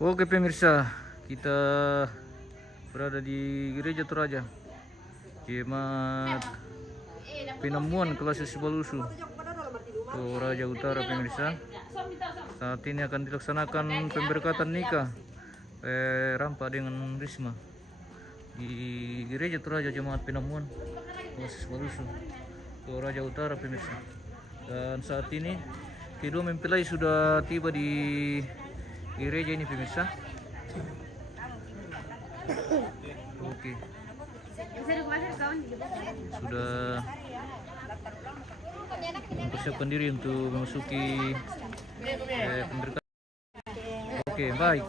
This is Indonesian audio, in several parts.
Oke pemirsa, kita berada di Gereja Toraja, Jemaat Penemuan Kelasius Balusu, Toraja Utara pemirsa. Saat ini akan dilaksanakan pemberkatan nikah Rampa dengan Risma di Gereja Toraja Jemaat Penemuan Kelasius Balusu, Toraja Utara pemirsa. Dan saat ini kedua mempelai sudah tiba di gereja ini pemirsa. Oke. Sudah mempersiapkan diri untuk memasuki pemberkatan. Oke, baik.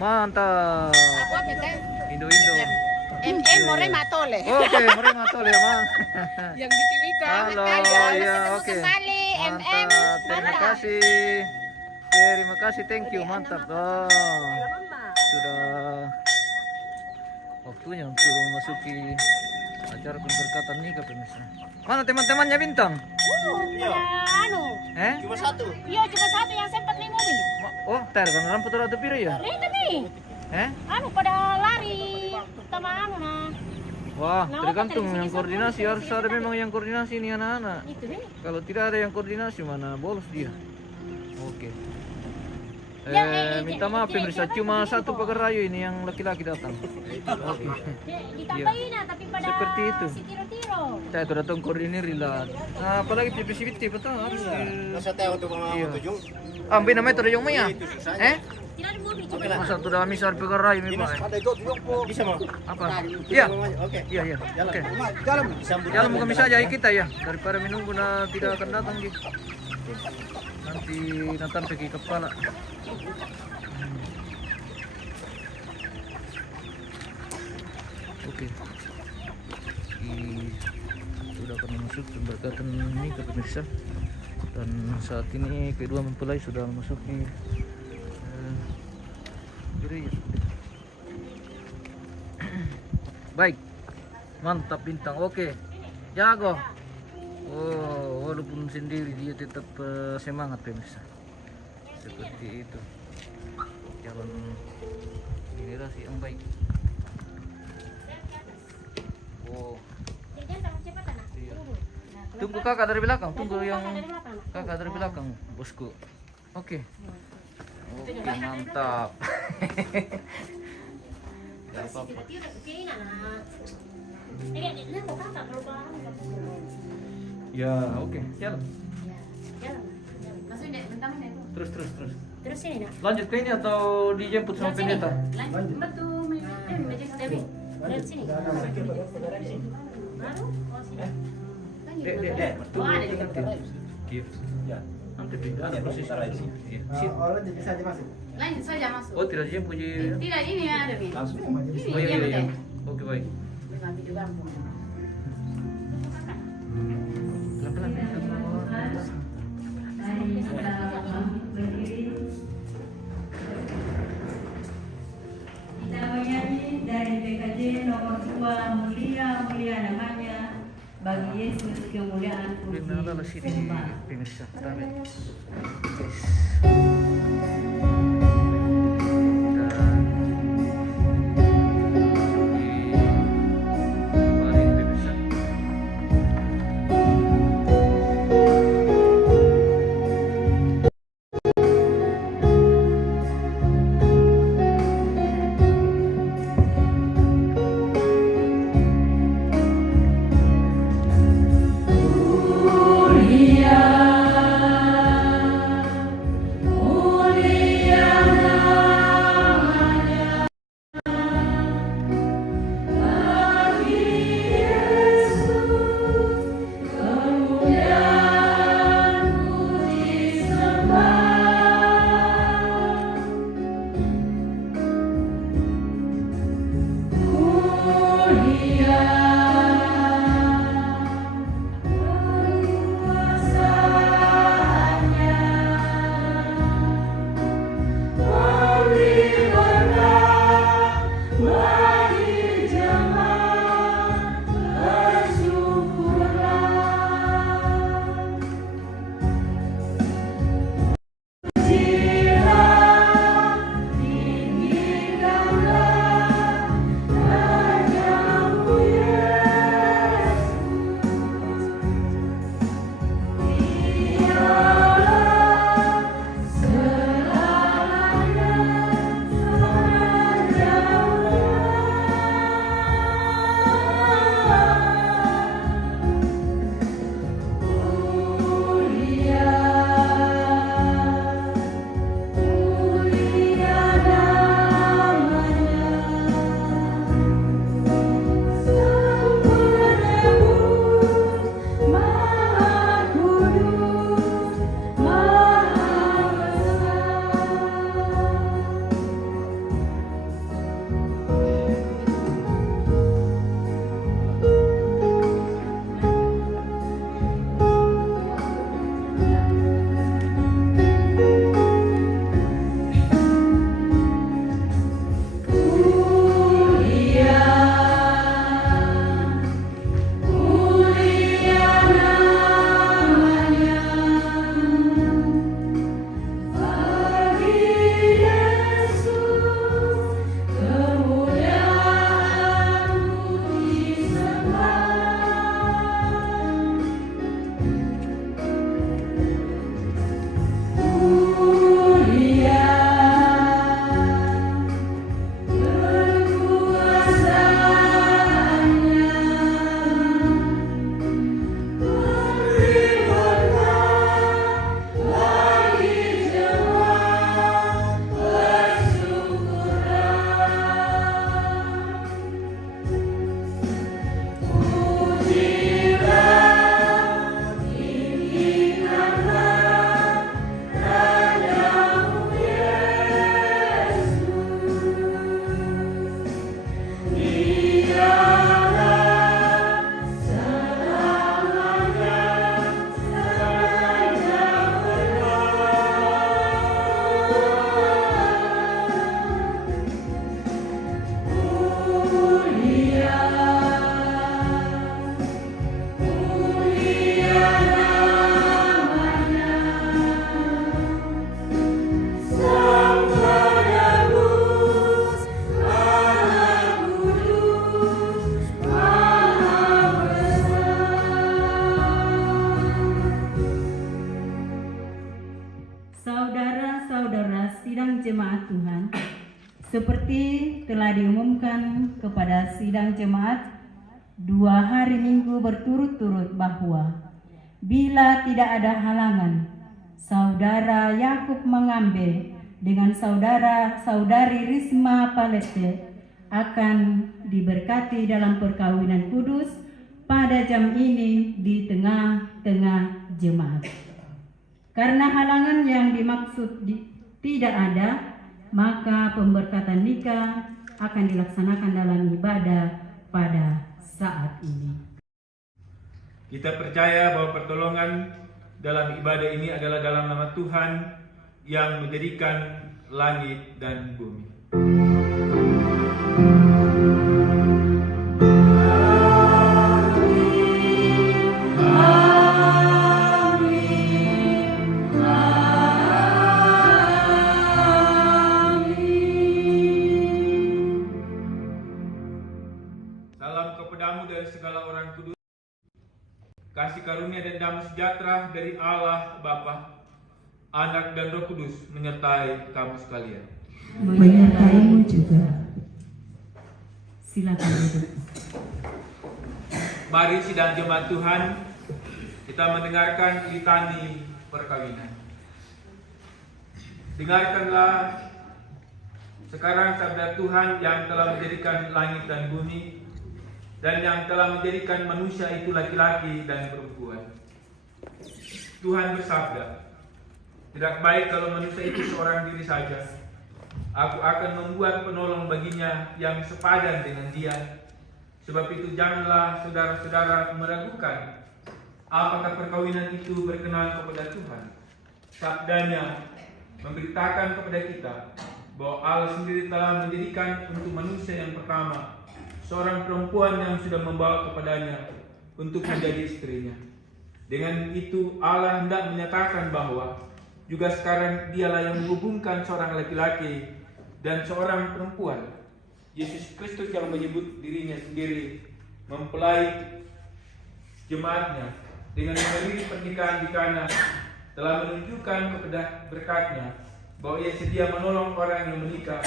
Mantap. Indo. More Matole. Oke, More Matole, Mang. Yang di Timika. Halo, ya, oke. Mantap. Terima kasih, thank you, mantap. Sudah waktunya untuk memasuki acara pemberkatan nikah pemirsa. Mana teman-temannya Bintang? Cuma satu. Iya, cuma satu yang sempat naik mobil. Oh, tadi bang Rampo atau piro ya? Itu nih. Pada lari sama nah. Wah, tergantung yang koordinasi, harus ada memang yang koordinasi ini anak-anak. Itu nih. Kalau tidak ada yang koordinasi mana bolos dia. Oke. Minta maaf pemirsa, cuma satu pagar rayu ini yang laki-laki datang. Oke. Ditambahin tapi pada seperti itu. tiro-tiro. Saya sudah datang koordinir lah. Nah, apalagi PPCBT betul harus. Masa tahu untuk mga tujuh? Ambil namanya tuh yung maya. Tidak ada mobil cuma. Masa tuh dah misal pagar rayu memang. Ada ikut po. Bisa mo? Apa? Iya. Oke. Iya. Oke. Jalan. Disambut. Jalan bukan bisa aja kita ya. Daripada menunggu tidak akan datang gitu. Nanti pergi kepala. Oke. Sudah akan masuk pemberkatan ini ke pemirsa. Dan saat ini kedua mempelai sudah memasuki gereja. Baik. Mantap Bintang. Oke. Jago. Oh, walaupun sendiri dia tetap semangat pemirsa. Seperti itu. Jalan generasi yang baik. Oh. Iya. Tunggu kakak dari belakang, tunggu yang kakak dari belakang, bosku. Oke. Oke, mantap. Gak apa-apa. Ya, oke. Jalan. Terus. Terus ini nak. Lanjut ke ini atau dijemput sama pendeta? Lanjut betul. Lihat sini. Dek. Gift. Ya. Nanti pindah proses. Orang jadi saja masuk. Lanjut saja masuk. Oh, tidak dijemput je. Tidak ini ada nih. Langsung. Oh iya. Oke, baik. Pelan-pelan ya. Kita menyanyi dari PKJ nomor 2, mulia namanya, bagi Yesus kemuliaan Benar adalah sini pemirsa. Tarik. Mulia sidang jemaat Tuhan, seperti telah diumumkan kepada sidang jemaat 2 hari Minggu berturut-turut bahwa bila tidak ada halangan, Saudara Yakub mengambil dengan saudari Risma Palete akan diberkati dalam perkawinan kudus pada jam ini di tengah-tengah jemaat. Karena halangan yang dimaksud tidak ada, maka pemberkatan nikah akan dilaksanakan dalam ibadah pada saat ini. Kita percaya bahwa pertolongan dalam ibadah ini adalah dalam nama Tuhan yang menjadikan langit dan bumi. Salam kepadamu dari segala orang kudus. Kasih karunia dan damai sejahtera dari Allah Bapa, Anak dan Roh Kudus menyertai kamu sekalian. Menyertaimu juga. Silakan duduk. Mari sidang jemaat Tuhan, kita mendengarkan litani perkawinan. Dengarkanlah sekarang sabda Tuhan yang telah menjadikan langit dan bumi, dan yang telah menjadikan manusia itu laki-laki dan perempuan. Tuhan bersabda, tidak baik kalau manusia itu seorang diri saja. Aku akan membuat penolong baginya yang sepadan dengan dia. Sebab itu janganlah saudara-saudara meragukan apakah perkawinan itu berkenan kepada Tuhan. Sabdanya memberitakan kepada kita bahwa Allah sendiri telah menjadikan untuk manusia yang pertama seorang perempuan yang sudah membawa kepadanya untuk menjadi istrinya. Dengan itu Allah hendak menyatakan bahwa juga sekarang dialah yang menghubungkan seorang laki-laki dan seorang perempuan. Yesus Kristus yang menyebut dirinya sendiri mempelai jemaatnya dengan menghadiri pernikahan di Kana telah menunjukkan kepada berkatnya bahwa ia sedia menolong orang yang menikah.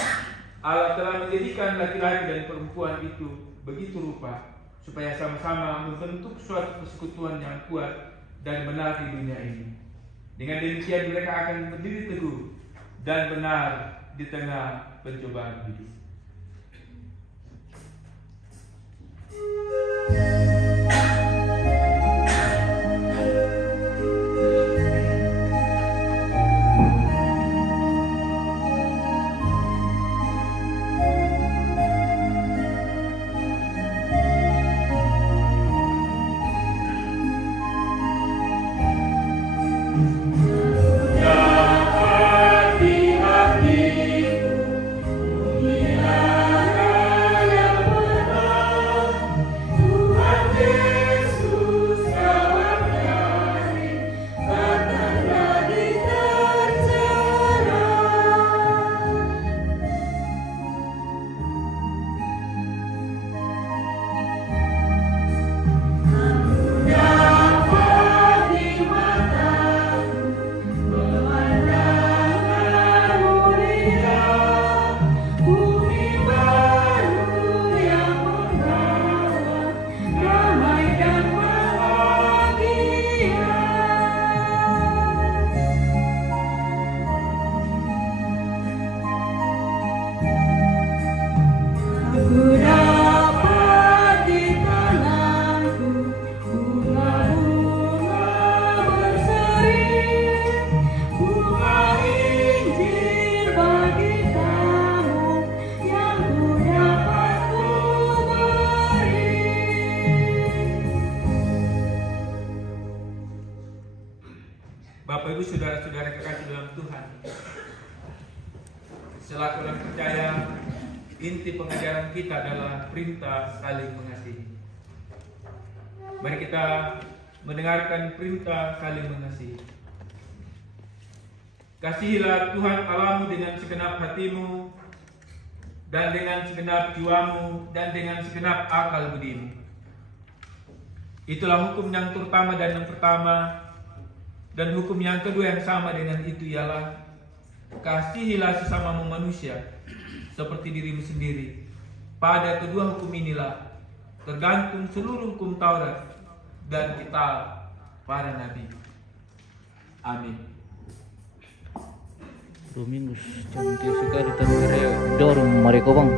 Allah telah menjadikan laki-laki dan perempuan itu begitu rupa supaya sama-sama membentuk suatu persekutuan yang kuat dan benar di dunia ini. Dengan demikian mereka akan berdiri teguh dan benar di tengah pencobaan hidup. Bapak Ibu saudara-saudara kekasih dalam Tuhan, selaku orang percaya, inti pengajaran kita adalah perintah saling mengasihi. Mari kita mendengarkan perintah saling mengasihi. Kasihilah Tuhan Allahmu dengan segenap hatimu, dan dengan segenap jiwamu, dan dengan segenap akal budimu. Itulah hukum yang terutama dan yang pertama. Dan hukum yang kedua yang sama dengan itu ialah, kasihilah sesamamu manusia seperti dirimu sendiri. Pada kedua hukum inilah tergantung seluruh hukum Taurat dan kitab para nabi. Amin. Domingos cantik sekali tanpa dorong mereka bang.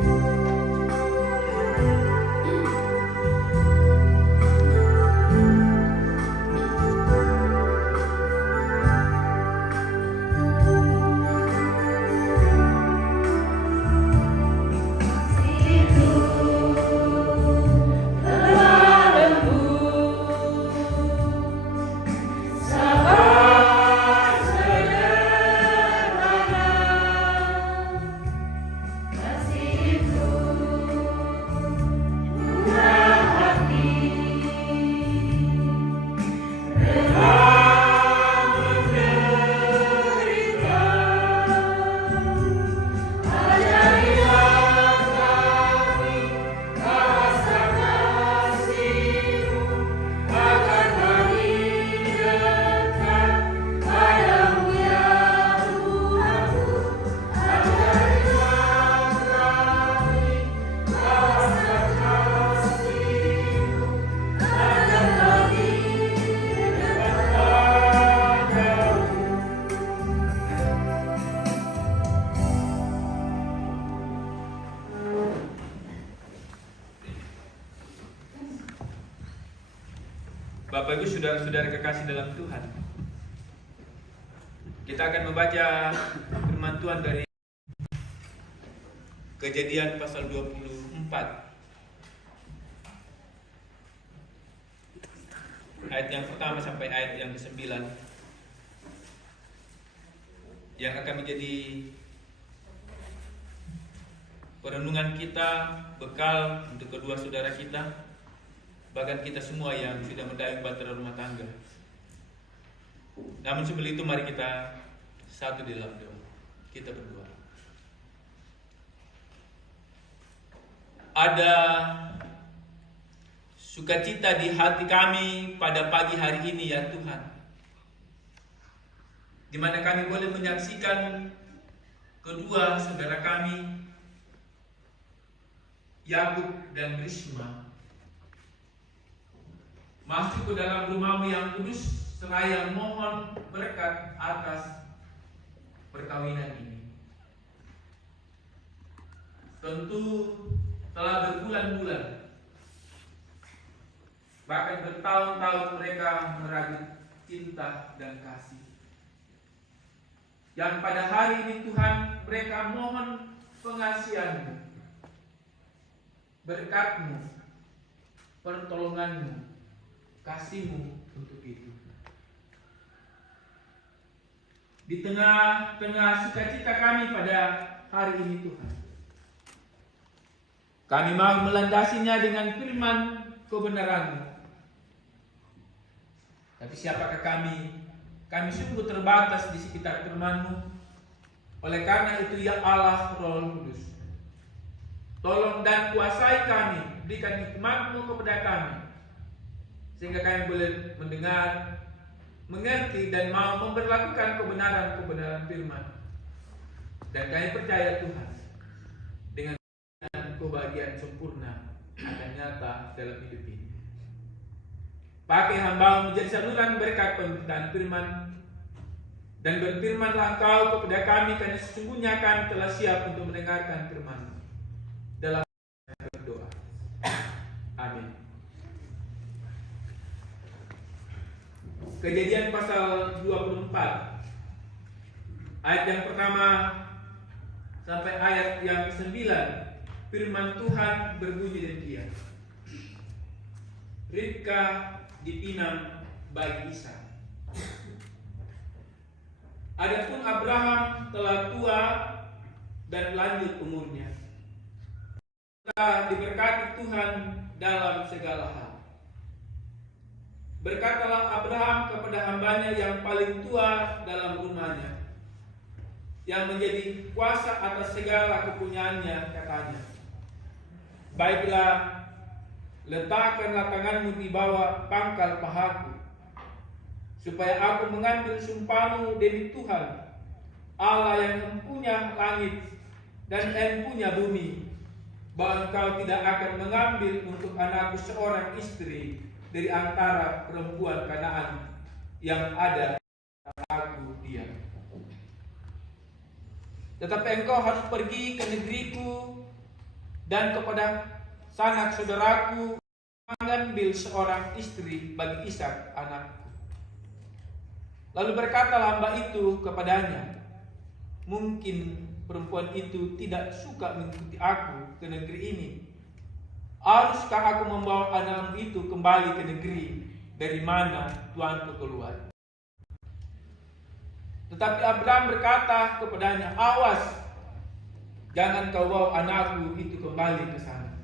Bapak Ibu saudara-saudara kekasih dalam Tuhan, kita akan membaca firman Tuhan dari Kejadian pasal 24 ayat yang pertama sampai ayat yang ke-9 yang akan menjadi perenungan kita, bekal untuk kedua saudara kita, bahkan kita semua yang sudah mendayung bahtera rumah tangga. Namun sebelum itu mari kita satu di dalam doa. Kita berdoa. Ada sukacita di hati kami pada pagi hari ini ya Tuhan, di mana kami boleh menyaksikan kedua saudara kami, Yakub dan Risma, masuk ke dalam rumah-Mu yang kudus, seraya mohon berkat atas perkawinan ini. Tentu telah berbulan-bulan, bahkan bertahun-tahun mereka merajut cinta dan kasih. Yang pada hari ini Tuhan, mereka mohon pengasihan-Mu, berkat-Mu, pertolongan-Mu, kasih-Mu untuk itu. Di tengah-tengah sukacita kami pada hari ini Tuhan, kami mau melandasinya dengan firman kebenaran-Mu. Tapi siapakah kami? Kami sungguh terbatas di sekitar firman-Mu. Oleh karena itu ya Allah Roh Kudus, tolong dan kuasai kami, berikan hikmat-Mu kepada kami, sehingga kami boleh mendengar, mengerti, dan mau memperlakukan kebenaran-kebenaran firman. Dan kami percaya Tuhan, dengan kebahagiaan sempurna akan nyata dalam hidup ini. Pakai hamba menjadi saluran berkat pemberitaan firman, dan berfirmanlah Engkau kepada kami, karena sesungguhnya kami telah siap untuk mendengarkan firman. Dalam berdoa. Amin. Kejadian pasal 24 ayat yang pertama sampai ayat yang ke-9, firman Tuhan berbunyi demikian. Ribka dipinang bagi Ishak. Adapun Abraham telah tua dan lanjut umurnya, telah diberkati Tuhan dalam segala hal. Berkatalah Abraham kepada hambanya yang paling tua dalam rumahnya, yang menjadi kuasa atas segala kepunyaannya, katanya, baiklah, letakkanlah tanganmu di bawah pangkal pahaku, supaya aku mengambil sumpahmu demi Tuhan, Allah yang mempunyai langit dan mempunyai bumi, bahwa engkau tidak akan mengambil untuk anakku seorang istri dari antara perempuan Kanaan yang ada aku dia. Tetapi engkau harus pergi ke negeriku dan kepada sanak saudaraku mengambil seorang istri bagi Ishak anakku. Lalu berkatalah hamba itu kepadanya, mungkin perempuan itu tidak suka mengikuti aku ke negeri ini. Haruskah aku membawa anakmu itu kembali ke negeri dari mana tuanku keluar? Tetapi Abraham berkata kepadanya, awas, jangan kau bawa anakku itu kembali ke sana.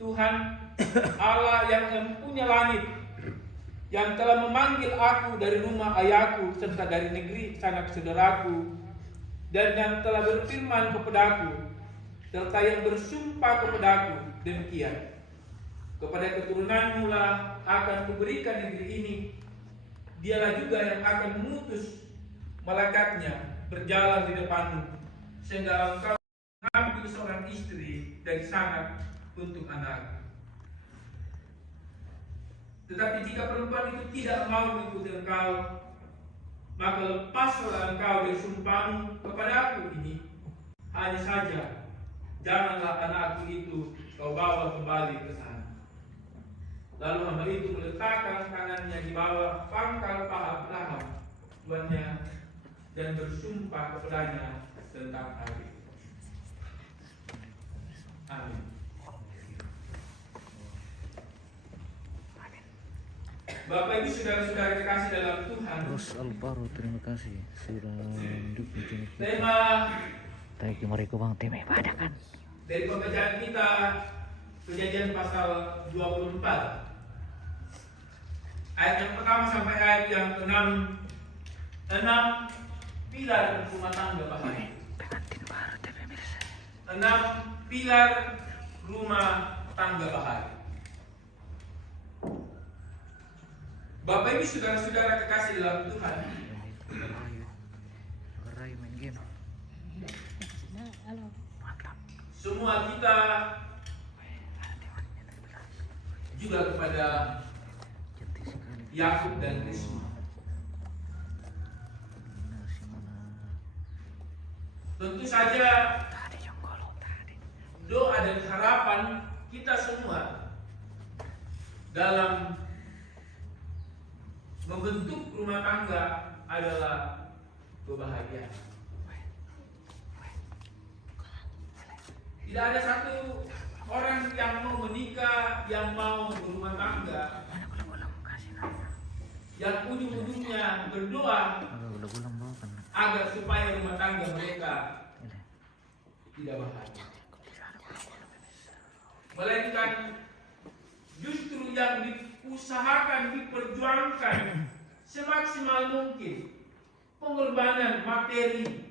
Tuhan Allah yang mempunyai langit, yang telah memanggil aku dari rumah ayahku serta dari negeri sanak saudaraku, dan yang telah berfirman kepadaku serta yang bersumpah kepadaku demikian, kepada keturunanmu lah akan kuberikan negeri ini. Dialah juga yang akan mengutus malaikatnya berjalan di depanmu, sehingga engkau mengambil seorang istri dari sana untuk anak. Tetapi jika perempuan itu tidak mau mengikuti engkau, maka lepaslah engkau dari sumpahmu kepadaku ini. Hanya saja janganlah anakku itu kau bawa kembali ke sana. Lalu hamba itu meletakkan tangannya di bawah pangkal paha Abraham tuannya dan bersumpah kepadanya tentang hal itu. Amin. Bapak Ibu saudara-saudara dikasih dalam Tuhan. Terus Alvaro, terima kasih sudah mendukung channel kita. Tema Thank you Mariko Bang, tema ibadah kan. dari pembacaan kita Kejadian pasal 24. Ayat yang pertama sampai ayat yang ke-6. 6 pilar rumah tangga bahagia. 6 pilar rumah tangga bahagia. Bapak Ibu saudara-saudara kekasih dalam Tuhan, Rayu main game. semua kita juga kepada Yakub dan Risma. Tentu saja doa dan harapan kita semua dalam membentuk rumah tangga adalah kebahagiaan. Tidak ada satu orang yang mau menikah, yang mau berumah tangga, yang ujung-ujungnya berdoa agar supaya rumah tangga mereka tidak bahagia. Melainkan justru yang diusahakan, diperjuangkan semaksimal mungkin pengorbanan materi,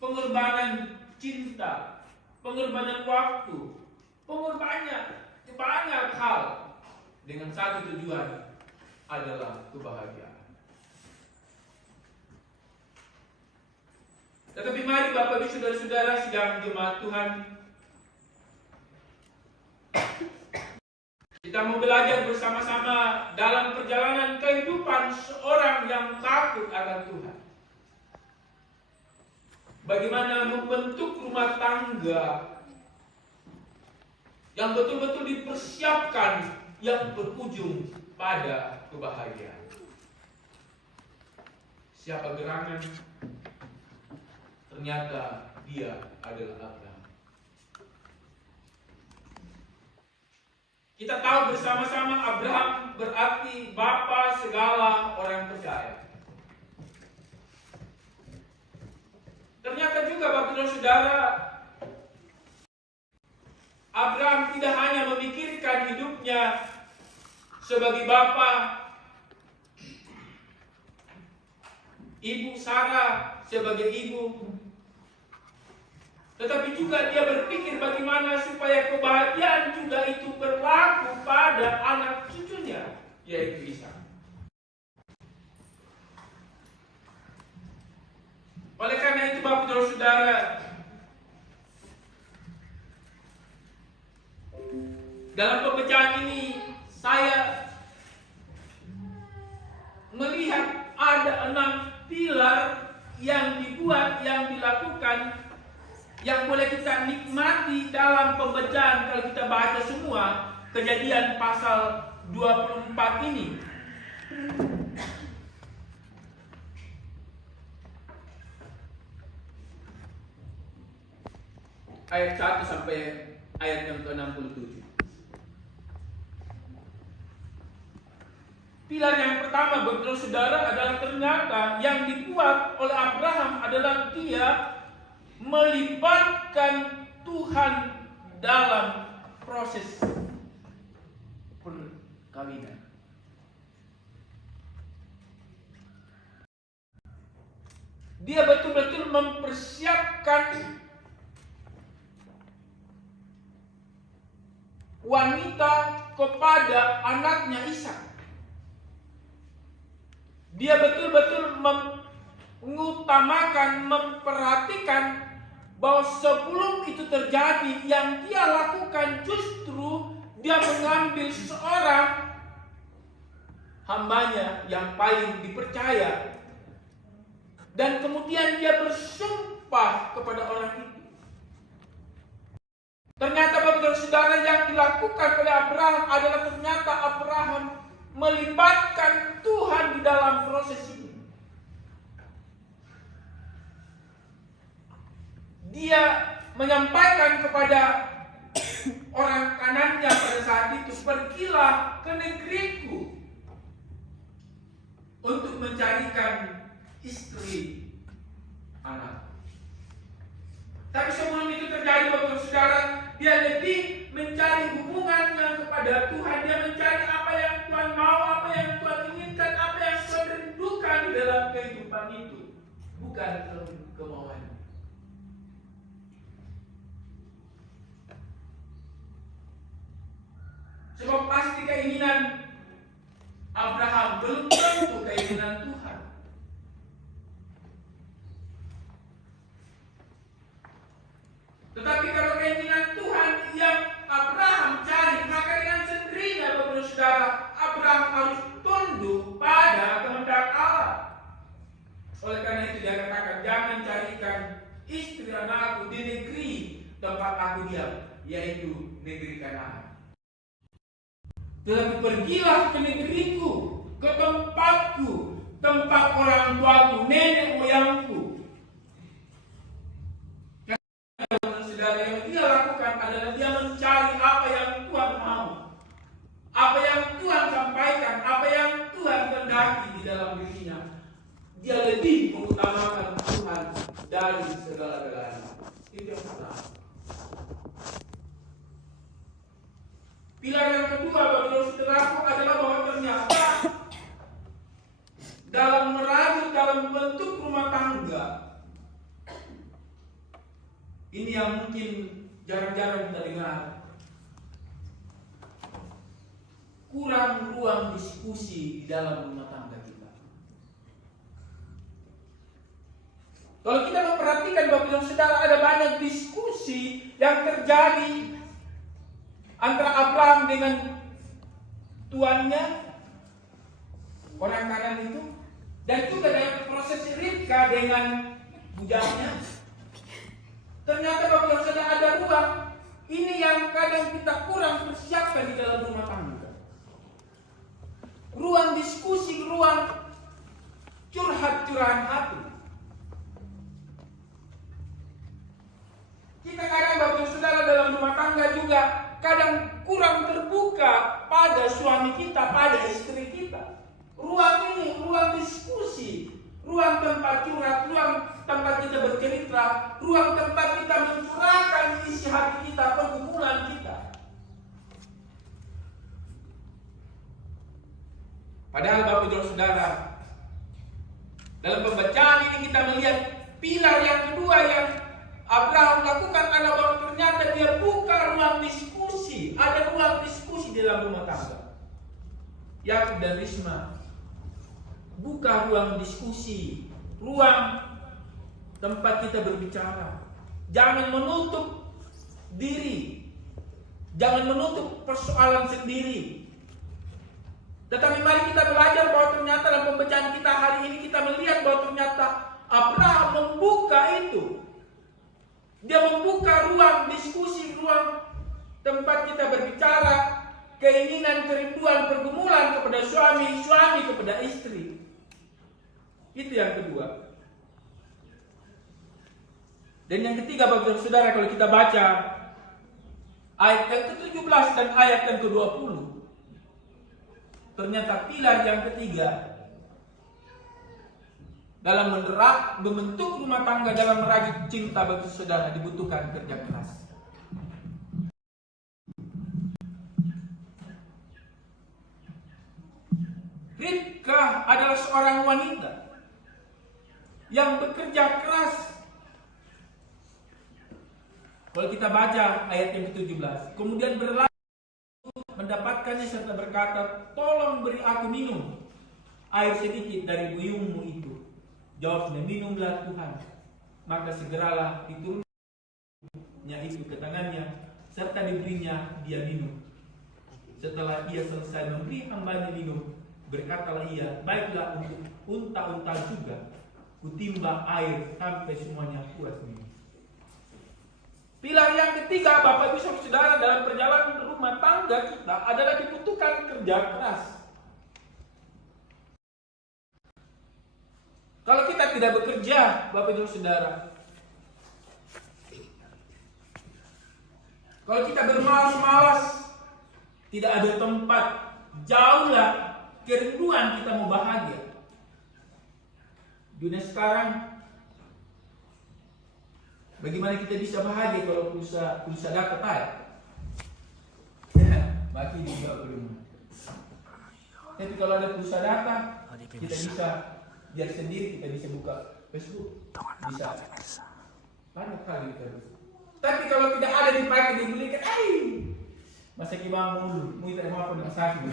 pengorbanan cinta, pengorbanan waktu, pengorbanan banyak hal dengan satu tujuan adalah kebahagiaan. Tetapi mari Bapak Ibu saudara-saudara sidang jemaat Tuhan, kita mau belajar bersama-sama dalam perjalanan kehidupan seorang yang takut akan Tuhan. Bagaimana membentuk rumah tangga yang betul-betul dipersiapkan, yang berujung pada kebahagiaan. Siapa gerangan? Ternyata dia adalah Abraham. Kita tahu bersama-sama Abraham berarti bapa segala orang percaya. Ternyata juga Bapak dan Saudara, Abraham tidak hanya memikirkan hidupnya sebagai bapa, ibu Sarah sebagai ibu, tetapi juga dia berpikir bagaimana supaya kebahagiaan juga itu berlaku pada anak cucunya, yaitu Ishak. Oleh karena itu Bapak Ibu Saudara, dalam pembacaan ini saya melihat ada 6 pilar yang dibuat, yang dilakukan, yang boleh kita nikmati dalam pembacaan kalau kita baca semua Kejadian pasal 24 ini. Ayat 1 sampai ayat yang ke-67. Pilar yang pertama, Bapak Saudara, adalah ternyata yang dibuat oleh Abraham adalah dia melibatkan Tuhan dalam proses perkawinan. Dia betul-betul mempersiapkan wanita kepada anaknya Ishak. Dia betul-betul mengutamakan, memperhatikan bahwa sebelum itu terjadi, yang dia lakukan justru dia mengambil seorang hambanya yang paling dipercaya, dan kemudian dia bersumpah kepada orang itu. Ternyata Bapak Saudara, yang dilakukan oleh Abraham adalah ternyata Abraham melibatkan Tuhan di dalam proses ini. Dia menyampaikan kepada orang kanannya pada saat itu, pergilah ke negeriku untuk mencarikan istri anak. Tapi sebelum itu terjadi, Bapak Saudara, dia lebih mencari hubungan yang kepada Tuhan. Dia mencari apa yang Tuhan mau, apa yang Tuhan inginkan, apa yang Tuhan rindukan di dalam kehidupan itu, bukan kemauan. Sebab pasti keinginan Abraham belum tentu keinginan Tuhan. Tetapi kalau keinginan Tuhan yang Abraham cari, maka dengan sendirinya Bapak Saudara, Abraham harus tunduk pada kehendak Allah. Oleh karena itu dia katakan, jangan carikan istri anakku di negeri tempat aku diam, yaitu negeri Kanaan. Tetapi pergilah ke negeriku, ke tempatku, tempat orang tuaku, nenek moyangku. Saudara, yang dia lakukan adalah dia mencari apa yang Tuhan mau, apa yang Tuhan sampaikan, apa yang Tuhan kehendaki di dalam dirinya. Dia lebih mengutamakan Tuhan dari segala-galanya. Itu yang pertama. Pilar yang kedua, Bapak Saudaraku, adalah bahwa ternyata dalam merajut, dalam bentuk rumah tangga, ini yang mungkin jarang-jarang kita dengar, kurang ruang diskusi di dalam rumah tangga kita. Kalau kita memperhatikan, Bapak Saudara, ada banyak diskusi yang terjadi antara Abraham dengan tuannya, orang kanan itu, dan juga dalam proses Ribka dengan budaknya. Ternyata Bapak Saudara, ada ruang ini yang kadang kita kurang persiapkan di dalam rumah tangga. Ruang diskusi, ruang curhat-curhat hati. Kita kadang, Bapak Saudara, dalam rumah tangga juga kadang kurang terbuka pada suami kita, pada istri kita. Ruang ini, ruang diskusi, ruang tempat curhat, ruang tempat kita bercerita, ruang tempat kita mencurahkan isi hati kita, pergumulan kita. Padahal Bapak Ibu Saudara, dalam pembacaan ini kita melihat pilar yang kedua yang Abraham lakukan adalah bahwa ternyata dia buka ruang diskusi. Ada ruang diskusi dalam rumah tangga. Yakub dan Risma buka ruang diskusi, ruang tempat kita berbicara. Jangan menutup diri, jangan menutup persoalan sendiri. Tetapi mari kita belajar bahwa ternyata dalam pembacaan kita hari ini kita melihat bahwa ternyata Abraham membuka itu. Dia membuka ruang diskusi, ruang tempat kita berbicara, keinginan, kerinduan, pergumulan kepada suami, suami kepada istri. Itu yang kedua. Dan yang ketiga, Bapak Saudara, kalau kita baca ayat yang ke-17 dan ayat yang ke-20, ternyata pilar yang ketiga dalam membentuk rumah tangga, dalam merajut cinta bagi saudara dibutuhkan kerja keras. Ribka adalah seorang wanita yang bekerja keras. Kalau kita baca ayat yang ke-17, kemudian berlalu mendapatkannya serta berkata, tolong beri aku minum air sedikit dari buyungmu itu. Jawabnya, minumlah Tuhan. Maka segeralah diturunnya itu ke tangannya, serta diberinya dia minum. Setelah ia selesai memberi hambanya minum, berkatalah ia, baiklah untuk unta-unta juga, kutimba air sampai semuanya puas minum. Pilar yang ketiga, Bapak Ibu Saudara, dalam perjalanan rumah tangga kita adalah dibutuhkan kerja keras. Kalau kita tidak bekerja, Bapak Ibu Saudara, kalau kita bermalas-malas, tidak ada tempat, jauhlah kerinduan kita mau bahagia. Dunia sekarang, bagaimana kita bisa bahagia kalau pulsa data tayar? Makin juga belum. Tapi kalau ada pulsa data, kita bisa biar sendiri, kita bisa buka Facebook, bisa banyak kali kita bisa. Tapi kalau tidak ada dipakai, dibelikan, masa kita mulu, mau kita mau dengan sakit,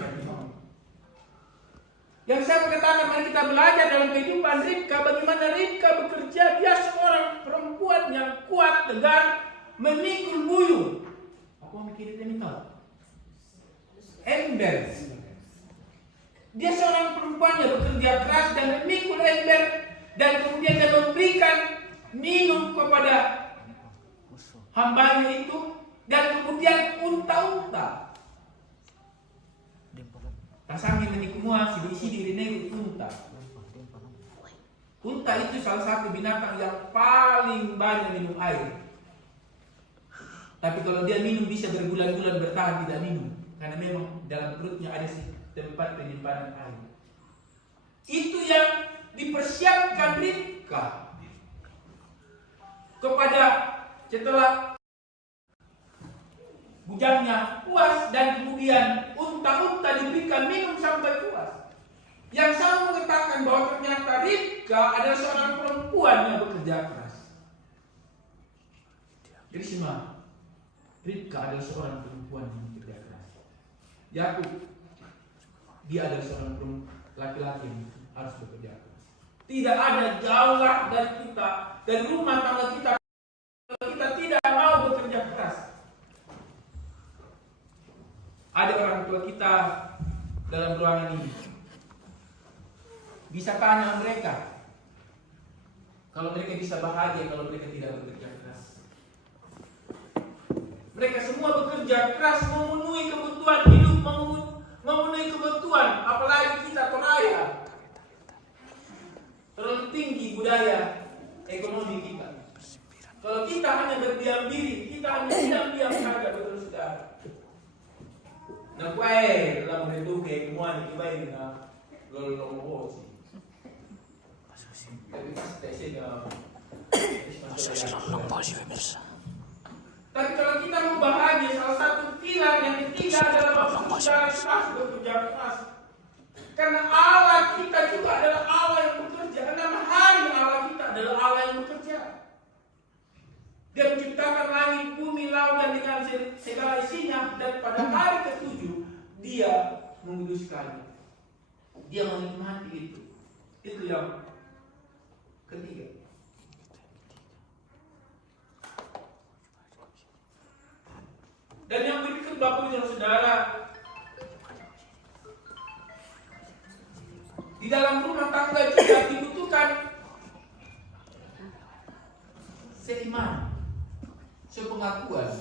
Yang saya katakan, mari kita belajar dalam kehidupan Ribka, bagaimana Ribka bekerja. Dia seorang perempuan yang kuat, tegar, memikul buyung. Apa yang mikir ini tahu? Ember. Dia seorang perempuan yang bekerja keras dan memikul ember, dan kemudian dia memberikan minum kepada hambanya itu, dan kemudian unta-unta. Tasangin menikmua si diri nego unta. Unta itu salah satu binatang yang paling banyak minum air. Tapi kalau dia minum bisa berbulan-bulan bertahan tidak minum, karena memang dalam perutnya ada tempat penyimpanan air. Itu yang dipersiapkan Ribka kepada setelah bujangnya puas dan kemudian unta-unta diberikan minum sampai puas. Yang saya mengatakan bahwa ternyata Ribka adalah seorang perempuan yang bekerja keras. Jadi semua Ribka adalah seorang perempuan yang bekerja keras. Yakub, dia adalah seorang laki-laki yang harus bekerja keras. Tidak ada jauhlah dari kita, dari rumah tangga kita, kita tidak mau bekerja keras. Ada orang tua kita dalam ruangan ini. Bisa tanya mereka, kalau mereka bisa bahagia kalau mereka tidak bekerja keras. Mereka semua bekerja keras memenuhi kebutuhan hidup, memenuhi kebutuhan, apalagi kita Toraya. Terlalu tinggi budaya ekonomi kita. Kalau kita hanya berdiam diri, kita hanya diam-diam saja, betul saudara. Na kwai la mreduke kumwani kibai na lolomosi. Tapi kalau kita mau bahagia, salah satu pilar yang ketiga adalah bekerja keras, bekerja keras. Karena Allah kita juga adalah Allah yang bekerja. Karena hari Allah kita adalah Allah yang bekerja. Dia menciptakan langit, bumi, lautan dengan segala isinya, dan pada hari ke-7 dia menguduskannya. Dia menikmati itu. Itu yang ketiga. Dan yang berikut Bapak Ibu dan Saudara, di dalam rumah tangga juga dibutuhkan seiman, sepengakuan.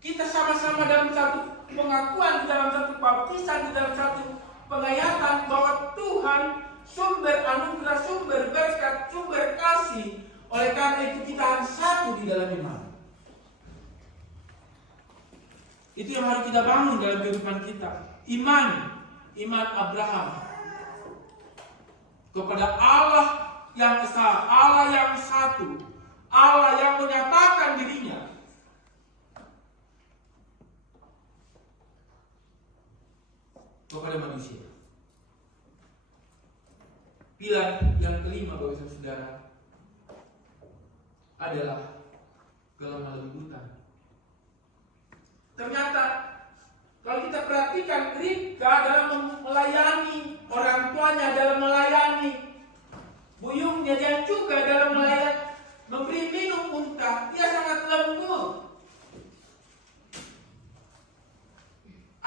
Kita sama-sama dalam satu pengakuan, di dalam satu baptisan, di dalam satu penghayatan bahwa Tuhan sumber anugerah, sumber berkat, sumber kasih. Oleh karena itu kita harus satu di dalam iman. Itu yang harus kita bangun dalam kehidupan kita. Iman Abraham kepada Allah yang esa, Allah yang satu, Allah yang menyatakan dirinya. Kepada manusia. Pilar yang kelima bagi saudara adalah kelemah lembutan. Ternyata kalau kita perhatikan Ribka dalam melayani orang tuanya, dalam melayani buyungnya, dan juga dalam melayani memberi minum unta, dia sangat lembut.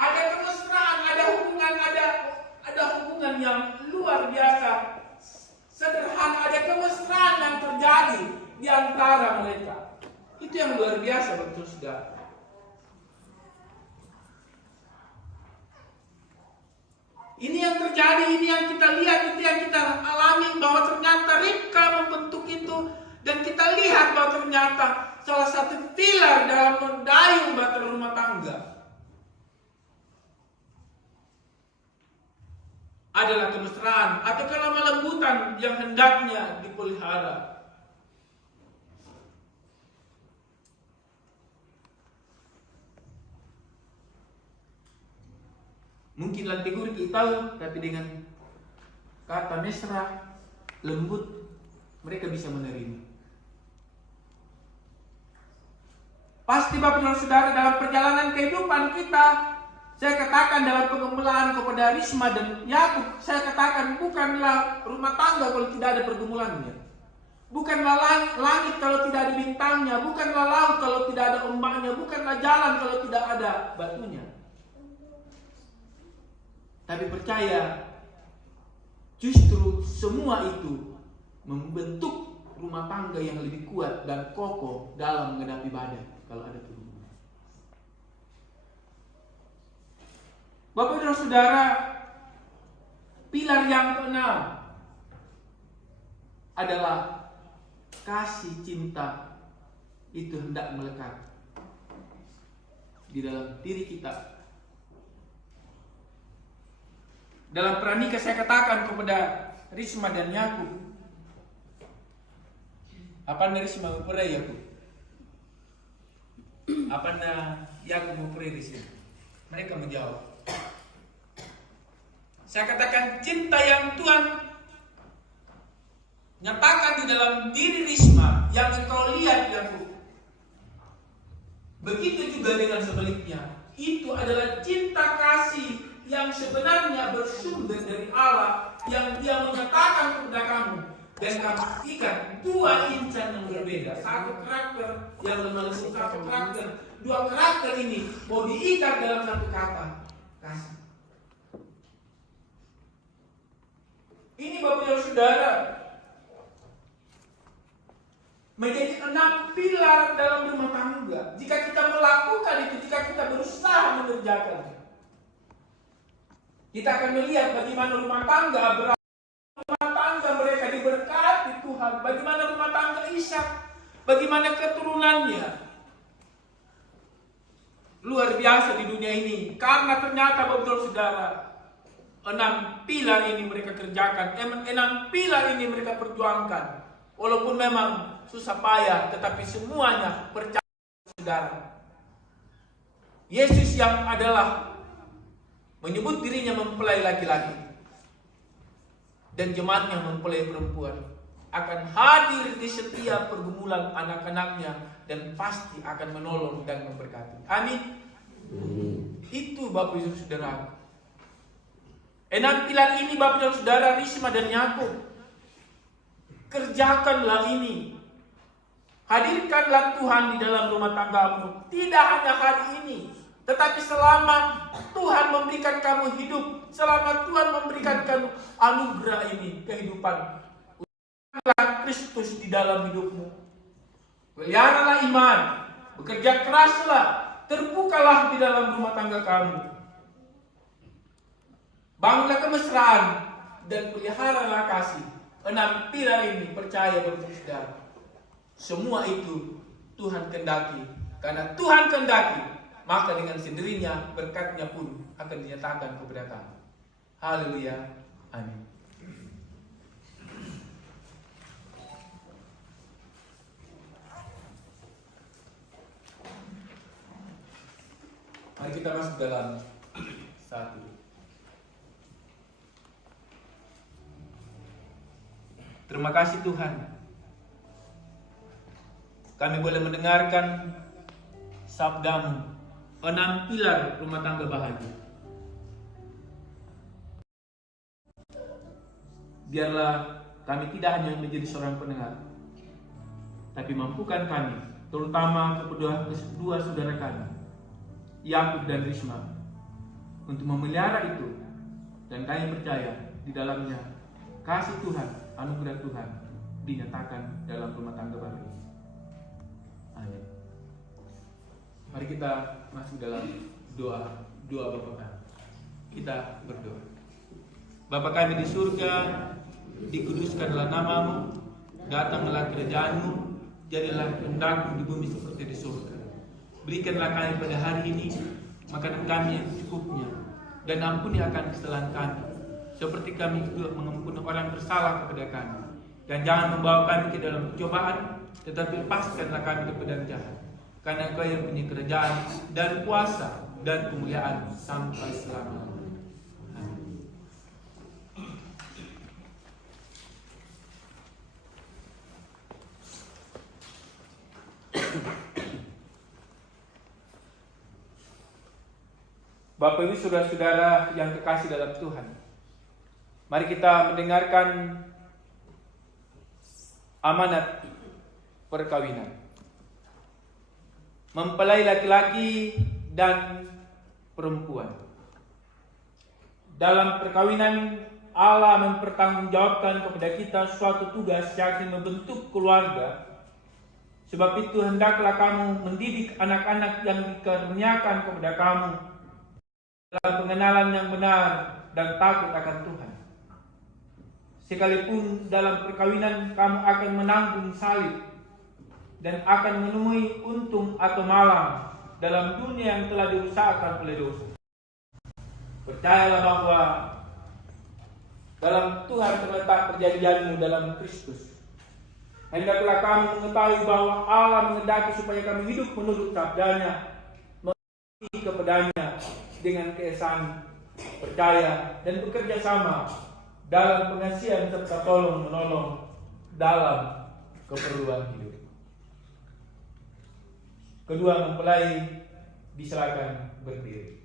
Ada kemesraan, ada hubungan yang luar biasa, sederhana, ada kemesraan yang terjadi di antara mereka. Itu yang luar biasa, betul saudara. Ini yang terjadi, ini yang kita lihat, itu yang kita alami, bahwa ternyata Ribka membentuk itu, dan kita lihat bahwa ternyata salah satu pilar dalam mendayung bahtera rumah tangga adalah kemesraan atau kelemah lembutan yang hendaknya dipelihara. Mungkin lantigur kita tahu, tapi dengan kata mesra, lembut, mereka bisa menerima. Pasti Bapak dan Saudara, dalam perjalanan kehidupan kita, saya katakan dalam pengembelaan kepada Risma dan Yakub, saya katakan bukanlah rumah tangga kalau tidak ada pergumulannya. Bukanlah langit kalau tidak ada bintangnya, bukanlah laut kalau tidak ada ombaknya, bukanlah jalan kalau tidak ada batunya. Tapi percaya, justru semua itu membentuk rumah tangga yang lebih kuat dan kokoh dalam menghadapi badai kalau ada pergumulan. Bapak dan Saudara, pilar yang keenam adalah kasih cinta itu hendak melekat di dalam diri kita. Dalam Pranikah saya katakan kepada Risma dan Yakub, apa nih Risma memperai Yakub? Apa nih Yakub memperai Risma? Mereka menjawab. Saya katakan cinta yang Tuhan nyatakan di dalam diri Risma yang engkau lihat Yakub, begitu juga dengan sebaliknya. Itu adalah cinta kasih yang sebenarnya bersumber dari Allah, yang Dia menyatakan kepada kamu, dan kamu ikat dua insan yang berbeda, satu karakter yang lemah lembut, satu karakter, dua karakter ini mau diikat dalam satu kata, kasih. Ini Bapak dan Saudara menjadi 6 pilar dalam rumah tangga. Jika kita melakukan itu, jika kita berusaha mengerjakannya, kita akan melihat bagaimana rumah tangga Abraham, rumah tangga mereka diberkati Tuhan, bagaimana rumah tangga Ishak, bagaimana keturunannya luar biasa di dunia ini. Karena ternyata Bapak Saudara, 6 pilar ini mereka kerjakan, 6 pilar ini mereka perjuangkan. Walaupun memang susah payah, tetapi semuanya percaya Saudara. Yesus yang adalah menyebut dirinya mempelai laki-laki dan jemaatnya mempelai perempuan, akan hadir di setiap pergumulan anak-anaknya dan pasti akan menolong dan memberkati. Amin. Itu Bapak Ibu Saudara. 6 pilar ini Bapak dan Saudara, Risma dan Yakub, kerjakanlah ini. Hadirkanlah Tuhan di dalam rumah tanggamu, tidak hanya hari ini, tetapi selama Tuhan memberikan kamu hidup, selama Tuhan memberikan kamu anugerah ini, kehidupan. Ucapkanlah Kristus di dalam hidupmu. Peliharalah iman, bekerja keraslah, terbukalah di dalam rumah tangga kamu. Bangunlah kemesraan dan peliharalah kasih. 6 pilar ini percaya bersaudara. Semua itu Tuhan kehendaki. Karena Tuhan kehendaki, maka dengan sendirinya berkat-Nya pun akan dinyatakan kepada kamu. Haleluya. Amin. Mari kita masuk dalam 1. Terima kasih Tuhan, kami boleh mendengarkan sabda-Mu, 6 pilar rumah tangga bahagia. Biarlah kami tidak hanya menjadi seorang pendengar, tapi mampukan kami, terutama kedua saudara kami, Yakub dan Risma, untuk memelihara itu, dan kami percaya di dalamnya kasih Tuhan, anugerah Tuhan dinyatakan dalam rumah tangga baru ini. Amin. Mari kita masuk dalam doa Bapa kami. Kita berdoa. Bapa kami di surga, dikuduskanlah nama-Mu, datanglah kerajaan-Mu, jadilah kehendak-Mu di bumi seperti di surga. Berikanlah kami pada hari ini makanan kami yang secukupnya, dan ampuni akan kesalahan kami, seperti kami juga mengampuni orang bersalah kepada kami. Dan jangan membawa kami ke dalam pencobaan, tetapi lepaskanlah kami daripada yang jahat. Karena Engkau yang punya kerajaan dan kuasa dan kemuliaan sampai selama-lamanya. Amin. Bapak Ibu saudara-saudara yang kekasih dalam Tuhan, mari kita mendengarkan amanat perkawinan. Mempelai laki-laki dan perempuan. Dalam perkawinan, Allah mempertanggungjawabkan kepada kita suatu tugas, yakni membentuk keluarga. Sebab itu hendaklah kamu mendidik anak-anak yang dikaruniakan kepada kamu dalam pengenalan yang benar dan takut akan Tuhan. Sekalipun dalam perkawinan kamu akan menanggung salib dan akan menemui untung atau malang dalam dunia yang telah diusahakan oleh dosa. Percayalah bahwa dalam Tuhan terletak perjanjianmu dalam Kristus. Hendaklah kamu mengetahui bahwa Allah menghendaki supaya kami hidup menurut sabdanya, mengikuti kepadanya dengan keesaan, percaya, dan bekerja sama dalam pengasihan serta tolong menolong dalam keperluan hidup. Kedua mempelai disilakan berdiri.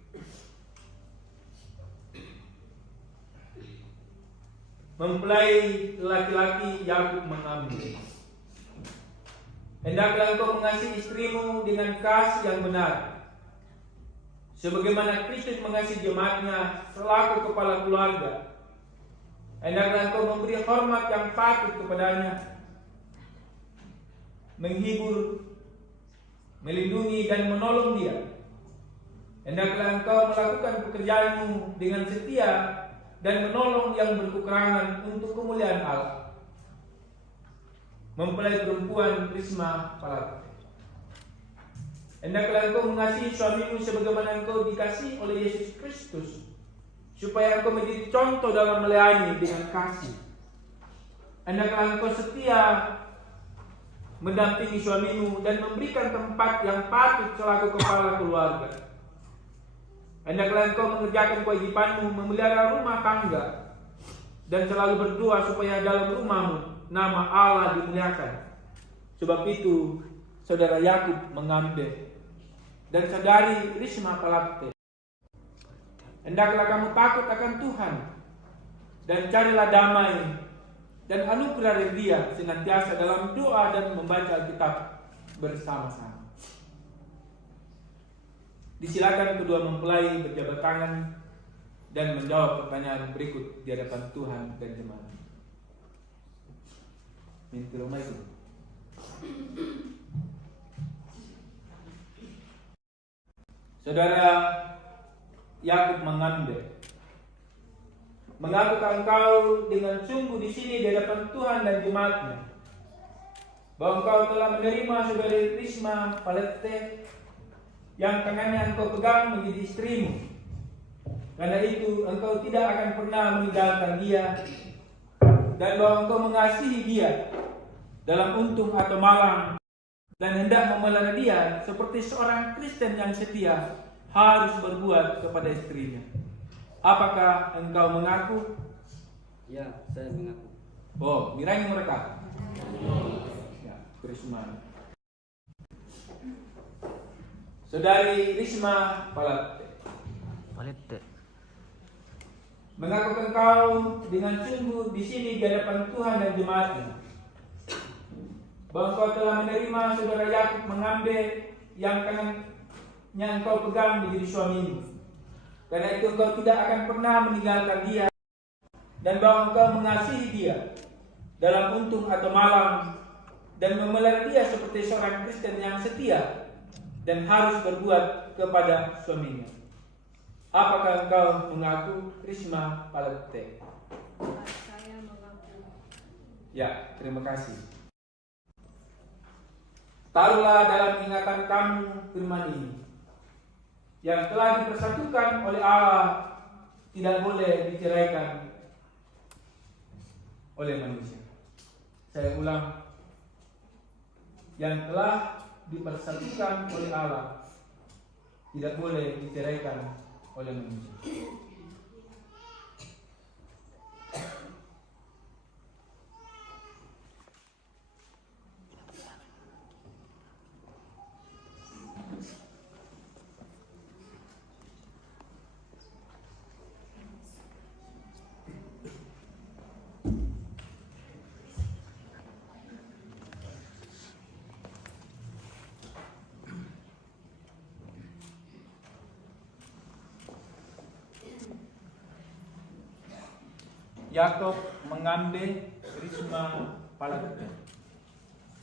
Mempelai laki-laki Yakub mengambil. Hendaklah engkau mengasihi istrimu dengan kasih yang benar, sebagaimana Kristus mengasihi jemaatnya selaku kepala keluarga. Hendaklah engkau memberi hormat yang patut kepadanya, menghibur, melindungi dan menolong dia. Hendaklah engkau melakukan pekerjaanmu dengan setia dan menolong yang berkekurangan untuk kemuliaan Allah. Mempelai perempuan Risma Palate. Hendaklah engkau mengasihi suamimu sebagaimana engkau dikasihi oleh Yesus Kristus, supaya engkau menjadi contoh dalam melayani dengan kasih. Hendaklah engkau setia mendampingi suamimu dan memberikan tempat yang patut selaku kepala keluarga. Hendaklah engkau mengerjakan kewajibanmu memelihara rumah tangga dan selalu berdoa supaya dalam rumahmu nama Allah dimuliakan. Sebab itu saudara Yakub mengambil dan saudari Risma Palate. Hendaklah kamu takut akan Tuhan dan carilah damai dan anugerah dari Dia senantiasa dalam doa dan membaca Alkitab bersama-sama. Disilakan kedua mempelai berjabat tangan dan menjawab pertanyaan berikut di hadapan Tuhan dan jemaat. Minta rumah itu. Saudara Yakub mengambil, mengakui engkau dengan sungguh di sini di hadapan Tuhan dan jemaatnya, bahwa engkau telah menerima saudari Risma Palette yang tangannya engkau pegang menjadi istrimu. Karena itu engkau tidak akan pernah meninggalkan dia, dan bahwa engkau mengasihi dia dalam untung atau malang, dan hendak memelihara dia seperti seorang Kristen yang setia harus berbuat kepada istrinya. Apakah engkau mengaku? Ya, saya mengaku. Oh, miranya mereka. Ya, Risma. Saudari Risma Palette, mengaku engkau dengan sungguh di sini di hadapan Tuhan dan jemaatnya, bahwa engkau telah menerima saudara Yakub mengambil yang kanannya engkau pegang menjadi suamimu. Karena itu engkau tidak akan pernah meninggalkan dia, dan bahwa engkau mengasihi dia dalam untung atau malang, dan memelihara dia seperti seorang Kristen yang setia dan harus berbuat kepada suaminya. Apakah engkau mengaku, Risma Palette? Saya mengaku. Ya, terima kasih. Taruhlah dalam ingatan kamu firman ini, yang telah dipersatukan oleh Allah tidak boleh diceraikan oleh manusia. Saya ulang, yang telah dipersatukan oleh Allah tidak boleh diceraikan oleh manusia. Yakub mengambil Risma Palette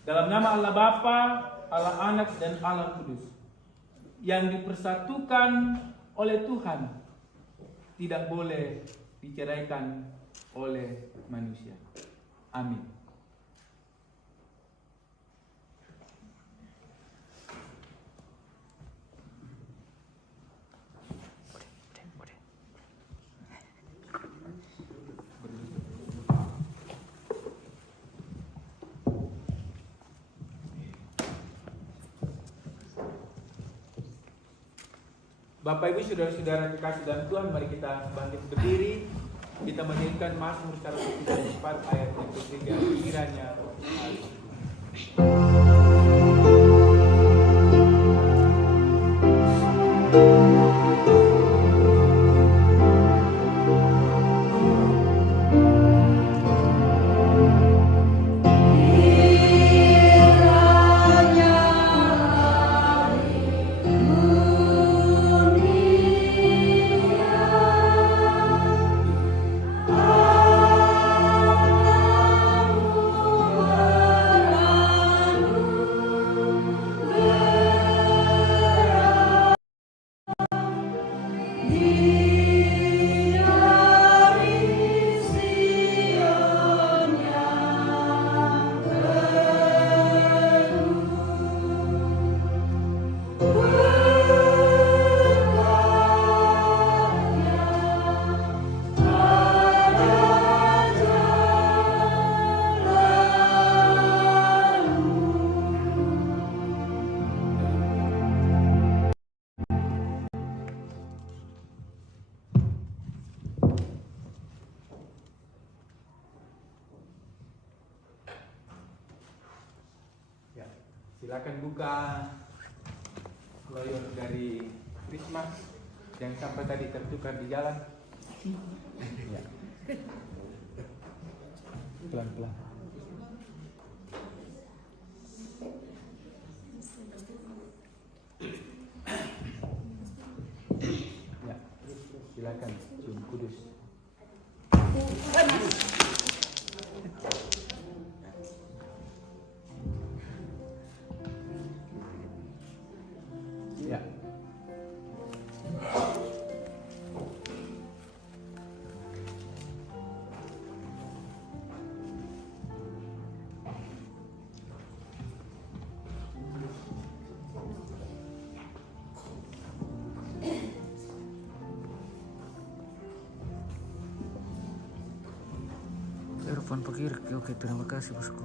dalam nama Allah Bapa, Allah Anak, dan Allah Kudus, yang dipersatukan oleh Tuhan, tidak boleh diceraikan oleh manusia. Amin. Bapak Ibu saudara-saudara kekasih dalam Tuhan, mari kita bangkit berdiri. Kita menyanyikan Mazmur 134 ayat yang ketiga. Kiranya silakan buka loyor dari Risma yang sampai tadi tertukar di jalan. Ya. pelan-pelan. Ya, silakan cium kudus. Ya. Irfan Pakir, oke terima kasih bosku.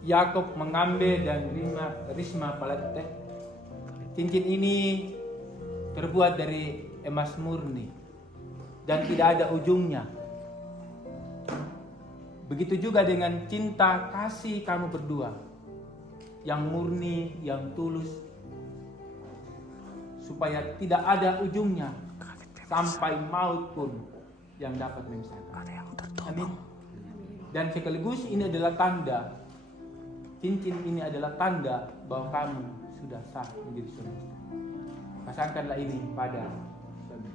Yakob mengambil dan Risma Palette. Cincin ini terbuat dari emas murni dan tidak ada ujungnya. Begitu juga dengan cinta kasih kamu berdua, yang murni, yang tulus, supaya tidak ada ujungnya sampai maut pun yang dapat memisahkan. Amin. Dan sekaligus ini adalah tanda, cincin ini adalah tanda bahwa kamu sudah sah menjadi suami istri. Pasangkanlah ini pada suami.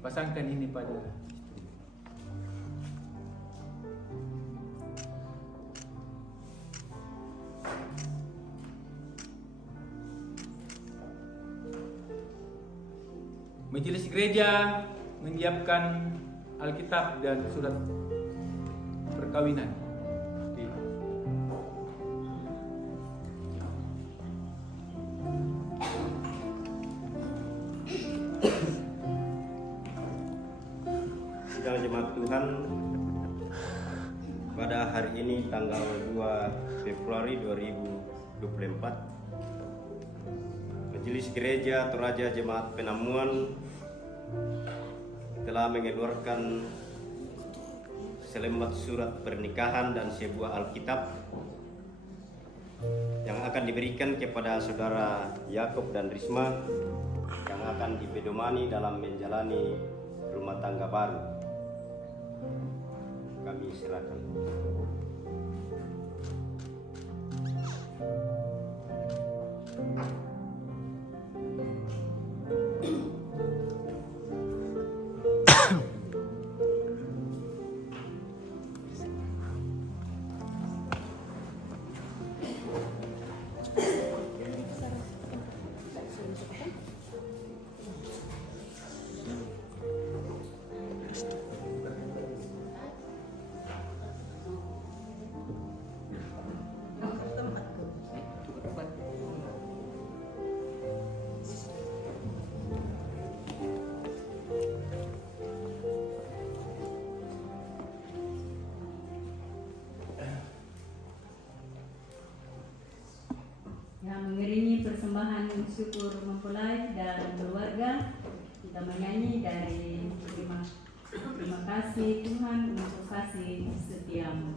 Pasangkan ini pada istri. Majelis gereja menyiapkan Alkitab dan surat perkawinan. Sidang Jemaat Tuhan, pada hari ini tanggal 2 Februari 2024, Majelis Gereja Toraja Jemaat Penamuan telah mengeluarkan selembar surat pernikahan dan sebuah Alkitab yang akan diberikan kepada saudara Yakob dan Risma yang akan dipedomani dalam menjalani rumah tangga baru. Kami silakan. Yang mengiringi persembahan syukur mempelai dan keluarga, kita menyanyi dari terima kasih Tuhan untuk kasih setiamu.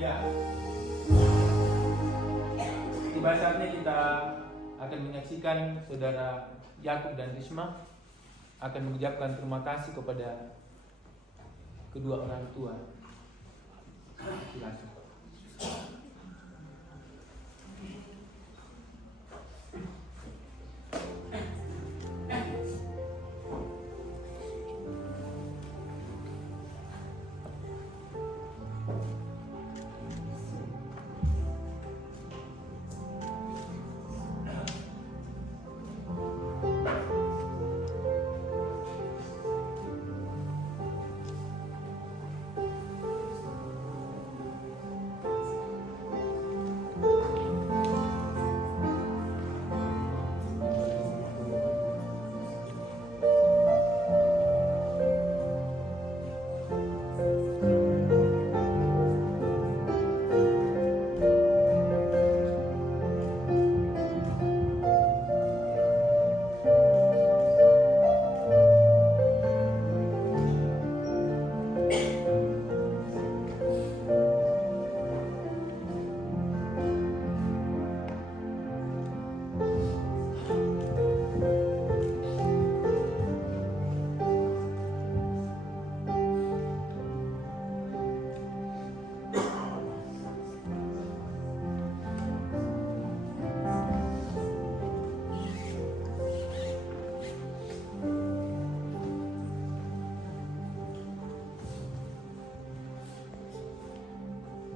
Ya. Tiba saatnya kita akan menyaksikan saudara Yakub dan Risma akan mengucapkan terima kasih kepada kedua orang tua. Silakan.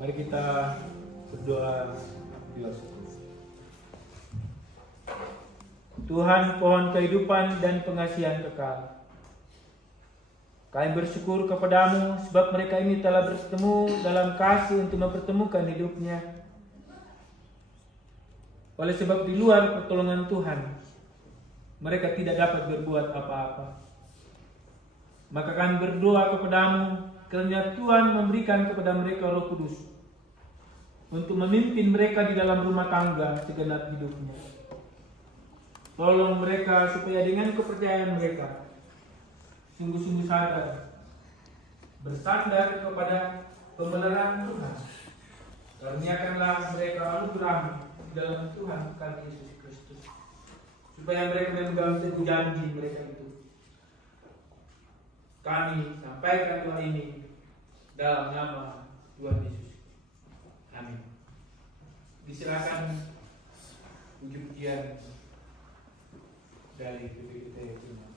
Mari kita berdoa doa syukur. Tuhan pohon kehidupan dan pengasihan kekal, kami bersyukur kepadamu sebab mereka ini telah bertemu dalam kasih untuk mempertemukan hidupnya. Oleh sebab di luar pertolongan Tuhan, mereka tidak dapat berbuat apa-apa. Maka kami berdoa kepadamu kiranya Tuhan memberikan kepada mereka Roh Kudus untuk memimpin mereka di dalam rumah tangga segenap hidupnya. Tolong mereka supaya dengan kepercayaan mereka sungguh-sungguh sadar, bersandar kepada pembenaran Tuhan. Karuniakanlah mereka anugerah dalam Tuhan kami Yesus Kristus, supaya mereka memegang teguh janji mereka itu. Kami sampaikan doa ini dalam nama Tuhan Yesus. Amin. Disilakan puji-pujian dari PPKT Cina.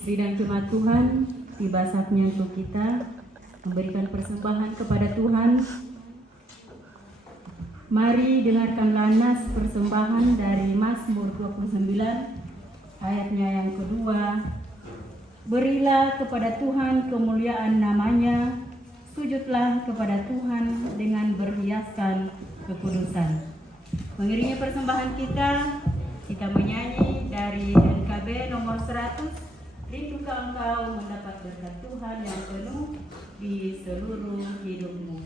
Sidang jemaat Tuhan, tiba saatnya untuk kita memberikan persembahan kepada Tuhan. Mari dengarkanlah nas persembahan dari Mazmur 29 ayatnya yang kedua. Berilah kepada Tuhan kemuliaan namanya, sujudlah kepada Tuhan dengan berhiaskan kekudusan. Mengiringi persembahan kita menyanyi dari NKB nomor 100. Rindukah engkau mendapat berkat Tuhan yang penuh di seluruh hidupmu.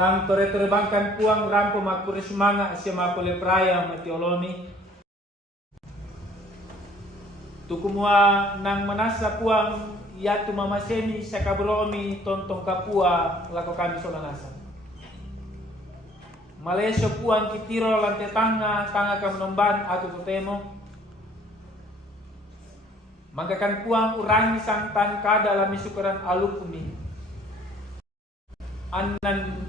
Tang tore-tore bangkan puang rampo makure semanga siama pole praya matiolomi. Tukumua nang manasa puang yatu mama semi sakabromi tontong kapua lako kami solanasa. Malesio puang kitiro lante tanga kamnomban atau totemo. Mangkakan puang urangi sang tan kada lami sukaran alukuni. Anan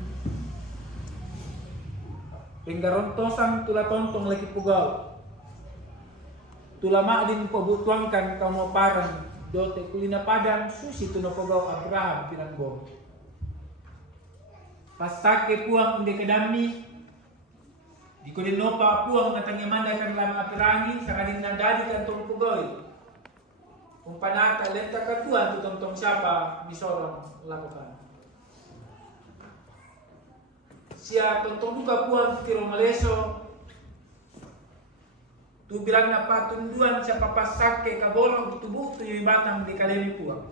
penggarontosang tula tontong lagi pugau. Tula maadin pabutuangkan kamu parang dote kulina padang susi tuno pugau Abraham pinanggo. Pastake puang unde kedami di kodinopa puang natangi mandakan lama apirangi sakadin nadadi kantong pugau. Umpanata lenta katuan tu tontong siapa disorong lakukan. Sia tontong duka puang tiro maleso tu bilang na patunduan siapa pasake kabolong tubuh tu yung batang di kalemi puang.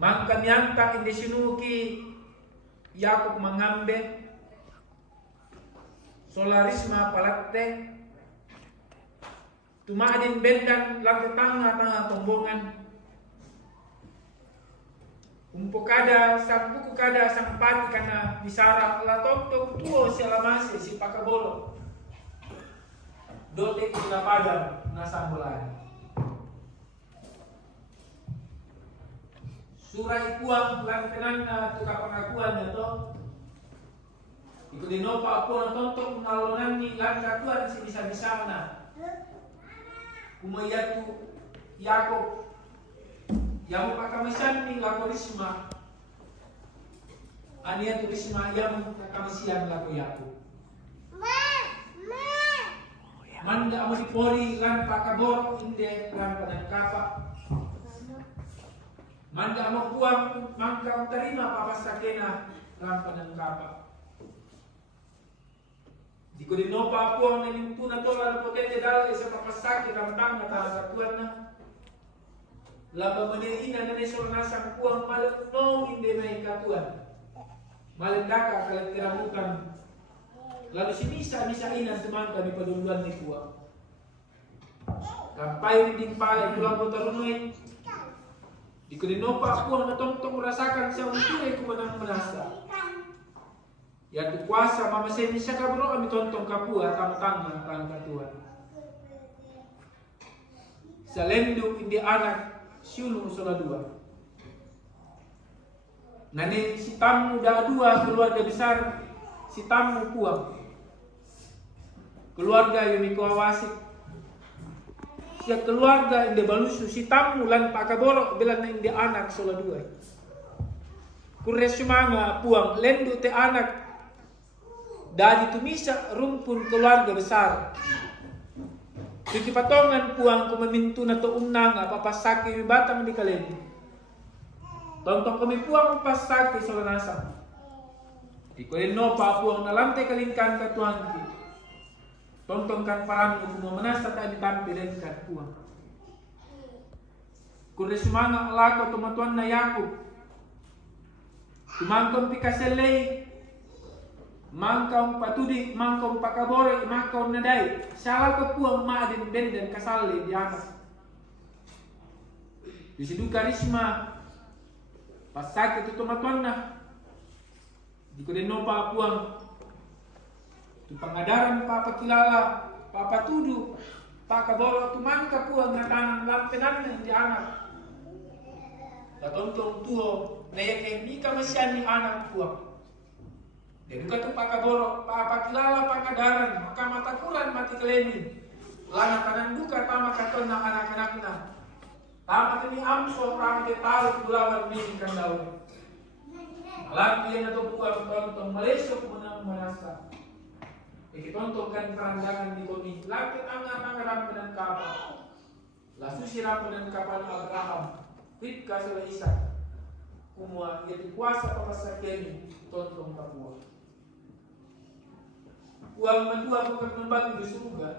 Mangka miangka indi sinuki Yakob mangambe Solarisma palatte tumaadin bendang lagi tanga tombongan. Umpukada sang buku kada sang pati kana disarap la tonto tuo si alamase si pakabolo. Dote kina padang nasa bulan. Surah ipuang lan penanna tuka pengakuan to. Iku dinopa apuang tontok nalonan ni lan katuan si bisa-bisana. Umayatu Yakob yang pakamisan ni lakorisma. Ania turisma yang pakamisian lako Yakob. Manda amo dipori lan pakabor inde lan panangkapa. Manda amo puang mangka terima papasakena lan panangkapa. Di ko dinopa puang na nimpuna to lan potete dal sa papasake rampang na talakatuan na. Laba manina na nesol nasang puang malat no inde may katuan. Malendaka kalagtiramukan. Lalu si Misa inan teman kami paduluan ni puang. Kampay rin pala pulang ko tarunoy. Di ko dinopa puang na tongtong rasakan sa untunay ko manang manasa. Yan kuasa mamasay ni siya kabro kami tontong kapua tamtang ng katuan. Sa lendo hindi anak siyulong sa dua. Nanin si tamu dah dua keluarga besar si tamu puang. Keluarga yang dikuawasi. Siya keluarga yang balusu si tamu lan pakaborok bilang na hindi anak sola dua. Kuresumanga puang lendo te anak dari tumisa rumpun keluarga besar. Tuti patongan puang kumamintu na to umnanga papasaki batang di kalen. Tonton kami puang pasaki sola nasa. Di ko no pa puang na lantai kalingkan katuan ki. Tontonkan paramu semua menasa tak ditampilkan puang. Kure sumanga lako tumatuan na Yakub. Tumangkong pikaselay. Mangkong patudi, mangkong pakabore, mangkong naday. Salah ko puang maadin benden kasali di atas. Disidu karisma. Pasakit itu tumatuan na. Di ko no pa puang. Tu pangadaran papakilala, papatudu, pakaboro tumangka puang na tanang lampenan di anak. Tatontong tuho na yakay mika masyan ni anak puang. Dan ka tu pakaboro, papakilala pangadaran, makamatakuran mati keleni. Lana tanang duka tama katon ng anak-anak na. Tama kami amso, rami talo kulawan min kandaw. Alam niya na to puang tontong malesok mo nang manasa. Ikitontokan perandangan di bumi. Lakit angan-angan dengan kapal. Lasu siram dengan kapal Abraham. Fit kasih Isa. Kumua jadi kuasa pemasa kemi. Tontong Papua. Uang mentua bukan membantu di surga.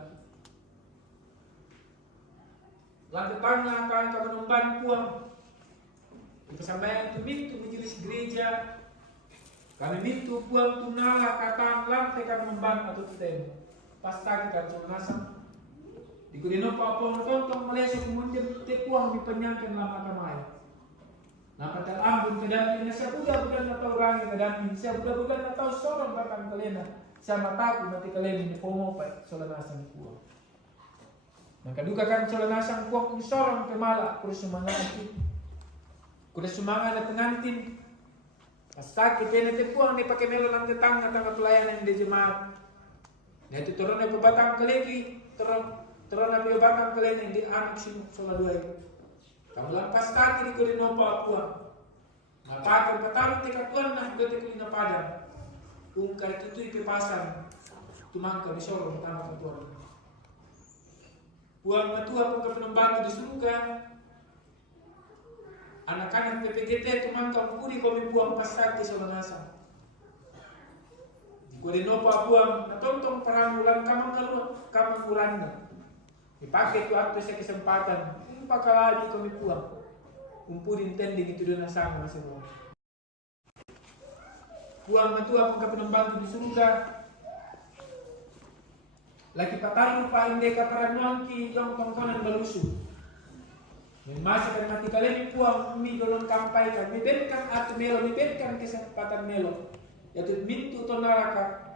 Lantai tangan akan kamu membantu puang. Di persampaian itu mintu majelis gereja. Kami mintu puang tunala katang lantai kami membantu atau tem. Pasta kita cuma di kudino pa puang tontong Malaysia kemudian te puang dipenyangkan lama kamay. Nah patal ambun kedamping na siya budak-budak na tau rangi kedamping siya budak-budak na tau sorong batang kalena siya mataku mati kalena ni pomo pa solanasang puang. Nakaduka kan solanasang puang kung sorong kemala kung sumangantin. Kuda sumangan na pengantin. Pasaki penete puang ni pakai melo lang tetangga tangga pelayanan di jemaat. Nah itu turun na batang kalegi, turun na batang kalena di anak simuk sola dua itu. Kamu lampas kaki di kulino pa puang. Matakan pataru teka tuan na gote kulina padang. Ungkar tutui ke pasar. Tumangka di sorong tama ketuan. Puang matua pun kepenembang di surga. Anak-anak PPGT itu mangkang puri kami puang pasaki solang asa. Kuli nopa puang natontong paramulan kamang uranda. Dipakai tu aktu sa kesempatan. Pakaladi kami puang. Umpurin tending itu doon sama na semua. Puang matua pun kapenembang di surga. Lagi pataru pa hindi ka paranongki yung tongkonan balusu. Masa kan mati kalian puang mi dolong kampai kan mibetkan at melo mibetkan kesempatan melo yaitu mintu to naraka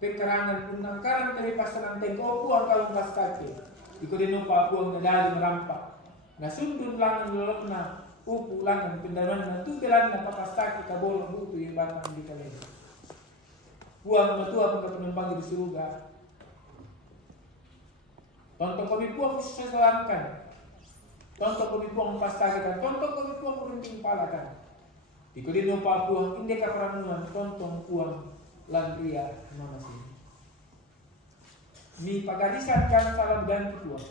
pekarangan punangkaran dari pasangan tengko puang kalong paskake iko dino pa puang nadali merampak nasundun lang lolok na upu langan pendaruan na tu belan na papastaki kabolong upu yung batang di kalian. Buang matua pagka penumpang di surga. Tonton kami buang seselankan. Tonton kami buang pastakikan. Tonton kami buang merunting palakan. Di kulino pa buang hindi ka peranuan. Tonton buang langria mana sini. Mi pagadisan kan salam dan buang.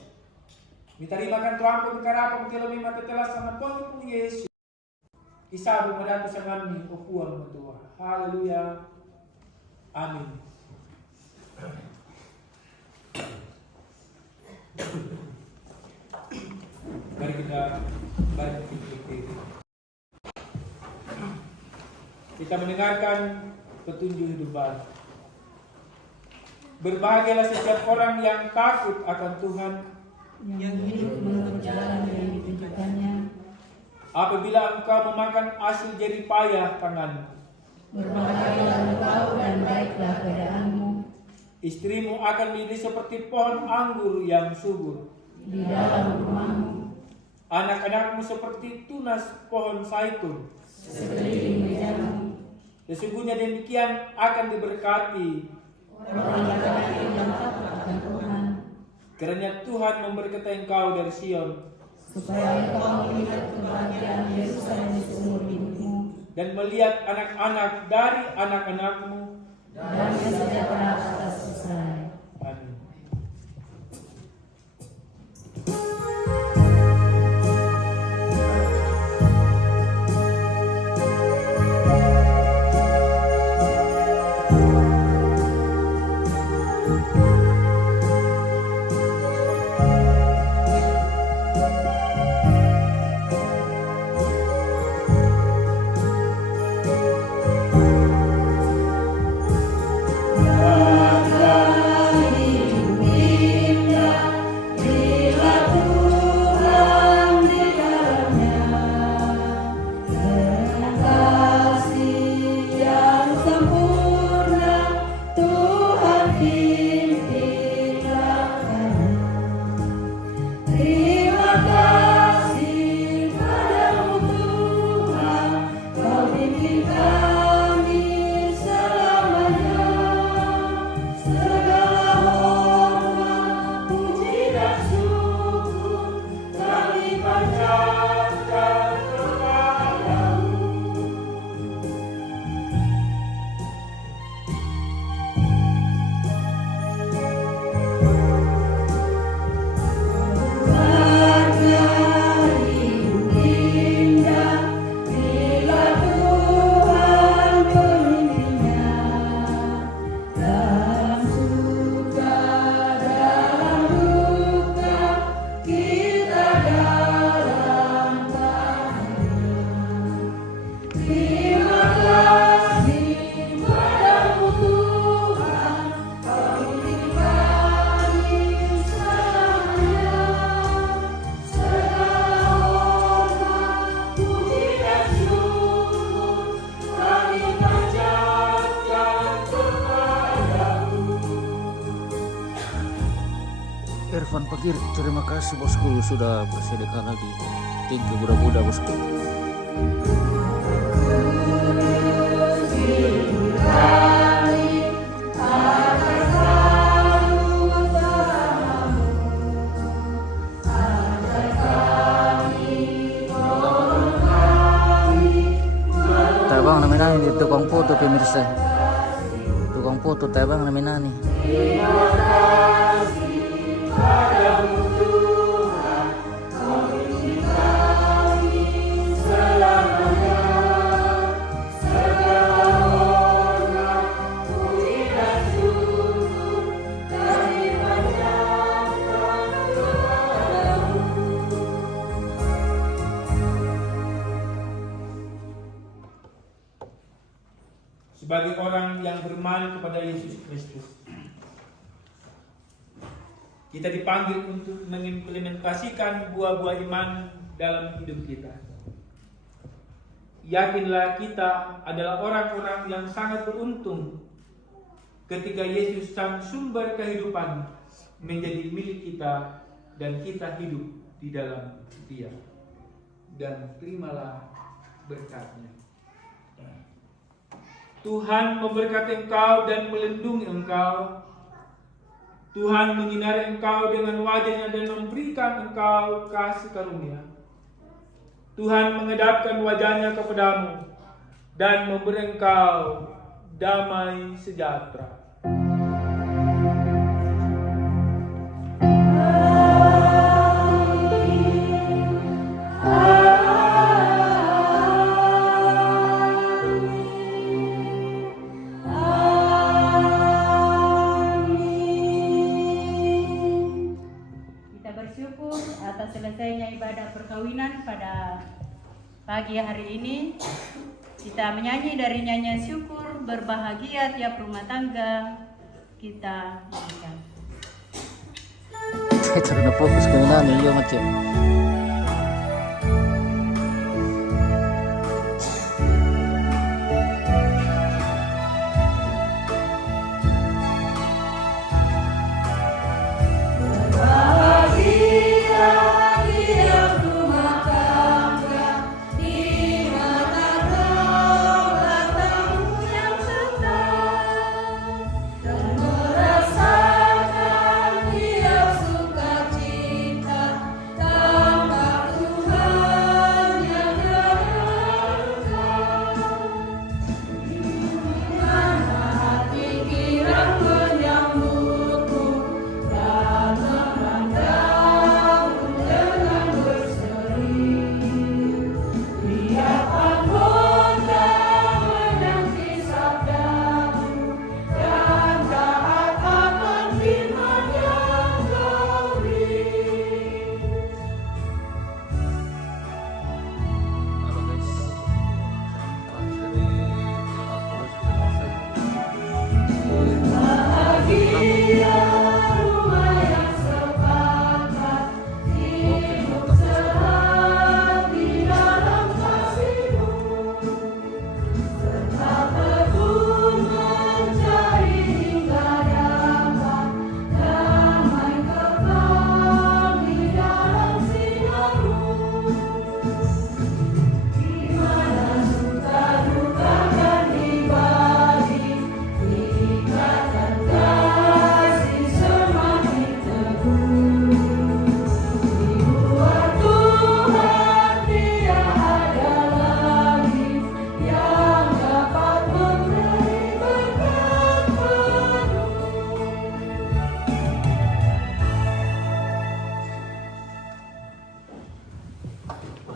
Mi tarimakan tuampo bikarapa mutilo mi matetelas sama ponto pun Yesus. Isabu madatu sa kami o buang matua. Haleluya. Amin. Mari kita berpikir. Kita mendengarkan petunjuk hidup baru. Berbahagialah setiap orang yang takut akan Tuhan, yang hidup menurut jalan yang ditunjukkannya. Apabila engkau memakan hasil jerih payah tanganmu, Berbahagialah engkau dan baiklah keadaanmu. istrimu akan menjadi seperti pohon anggur yang subur. Di dalam rumahmu, Anak-anakmu seperti tunas pohon zaitun. sekeliling mejamu, Sesungguhnya demikian akan diberkati, orang yang takut akan Tuhan, kerana Tuhan memberkati engkau dari Sion supaya engkau melihat kebahagiaan Yerusalem seumur hidupmu, dan melihat anak-anak dari anak-anakmu. dan sejahtera atas Israel. Amin. Irfan Pagir, terima kasih bosku sudah bersedekah lagi. Thank you budak-budak bosku. Tabang namanya ini tukang foto pemirsa. Tukang foto tabang namanya nih. Sebagai orang yang beriman kepada Yesus Kristus, kita dipanggil untuk mengimplementasikan buah-buah iman dalam hidup kita. Yakinlah kita adalah orang-orang yang sangat beruntung ketika Yesus sang sumber kehidupan menjadi milik kita dan kita hidup di dalam Dia. dan terimalah berkat-Nya. Tuhan memberkati engkau dan melindungi engkau. Tuhan menyinari engkau dengan wajah-Nya dan memberikan engkau kasih karunia. Tuhan menghadapkan wajah-Nya kepadamu dan memberi engkau damai sejahtera. Kita bersyukur atas selesainya ibadah perkawinan pada pagi hari ini. Kita menyanyi dari nyanyian syukur, berbahagia tiap rumah tangga kita nyanyikan. Kita kena fokus ke mana nih, ya macam.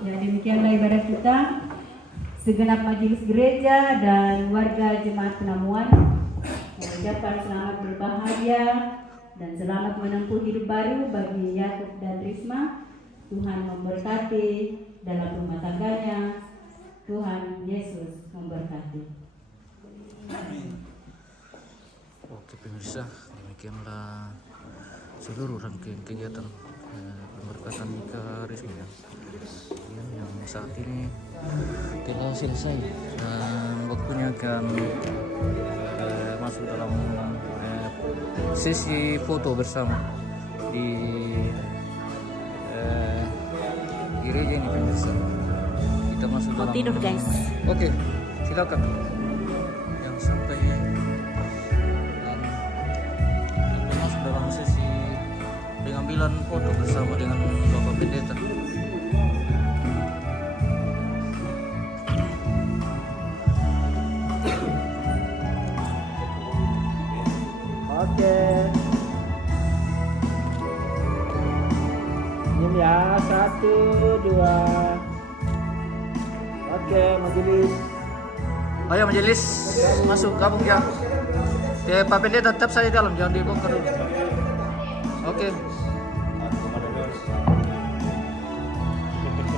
Ya, demikianlah ibadah kita. Segenap majelis gereja dan warga jemaat penamuan mengucapkan selamat berbahagia dan selamat menempuh hidup baru bagi Yakub dan Risma. Tuhan memberkati dalam rumah tangganya. Tuhan Yesus memberkati. Oke pemirsa, demikianlah seluruh rangkaian kegiatan pemberkatan nikah Risma yang saat ini telah selesai dan waktunya akan masuk dalam sesi foto bersama di gereja ini pemirsa. Kita masuk dalam tidur, guys. Oke, silakan yang sampai dan kita masuk dalam sesi pengambilan foto bersama dengan Bapak Pendeta. Oke. Ini ya, 1, 2. Oke, majelis. Ayo majelis masuk gabung ya. Pak Pendeta tetap saja dalam, jangan dibongkar dulu. Oke.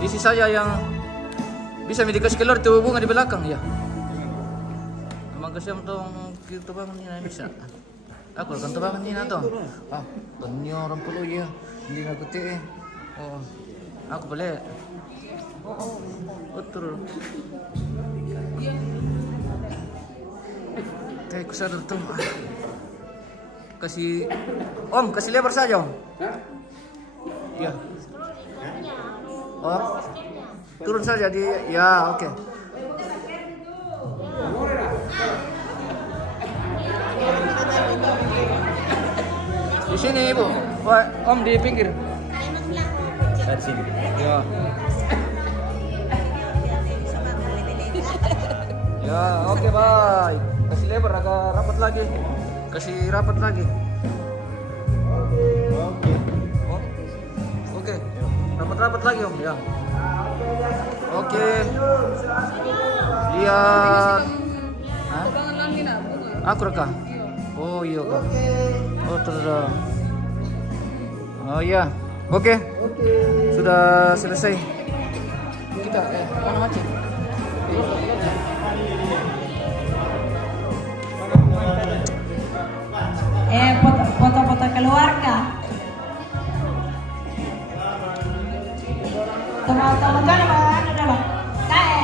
Isi saya yang bisa dikasih keluar tuh bunga di belakang ya. Emang kasihan tuh kita bangun ini bisa. Aku akan tebangan ini atau? Banyak orang perlu ya. Hindi na kuti eh. Oh, aku boleh. Betul. Kayak kusadar tuh. Kasih Om, kasih lebar saja Om. Iya. Oh. turun saja di ya, oke. Di sini Ibu. Wah, Om di pinggir. Dari sini. Ya. Ya, oke baik. Kasih lebar agak rapat lagi. Kasih rapat lagi. Oh, oke. Rapat-rapat lagi Om ya. Oke. Lihat. Hah? Aku rekam. Oh iya kak. Oh terus. Oh iya. Oke. Sudah selesai. Kita mana macet? Foto-foto keluarga. Teman-teman kan ada dalam. Kae.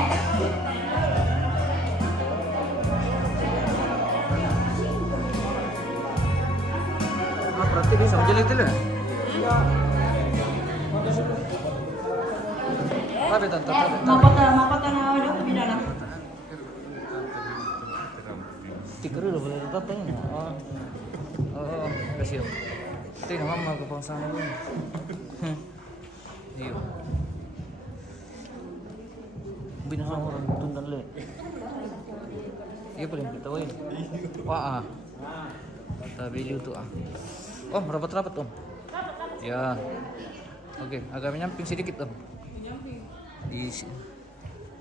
Ah, berarti bisa menjelit dulu ya? Tapi tante. Mau foto na udah di dalam. Stiker dulu boleh tetap ya? Oh, kasih Om. Tinggal mama ke pangsana dulu. Iya. Binasa orang tundan le. Iya paling kita woi. Wah. Tapi itu Om, rapat-rapat Om. Ya. Oke, agak menyamping sedikit Om. Di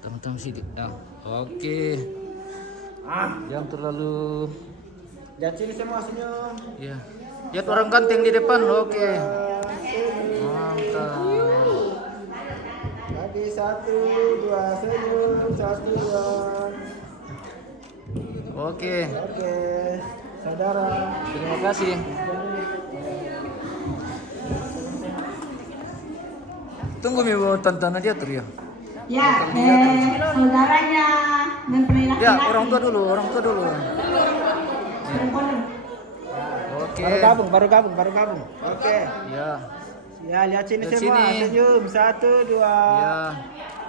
tengah-tengah sedikit. Ya. Oke. Jangan terlalu. Lihat sini semua senyum. Ya. Lihat orang ganteng di depan. Oke. Mantap. Lagi 1, 2 senyum, 1, 2. Oke. Oke, saudara. Terima kasih. Tunggu mi tantana dia tuh ya. Ya, saudaranya mempelai laki-laki. Ya, orang tua dulu. Perempuan. Oke. Baru gabung. Oke. Ya. Ya, lihat sini Lihat semua. sini. Senyum, 1, 2. Ya.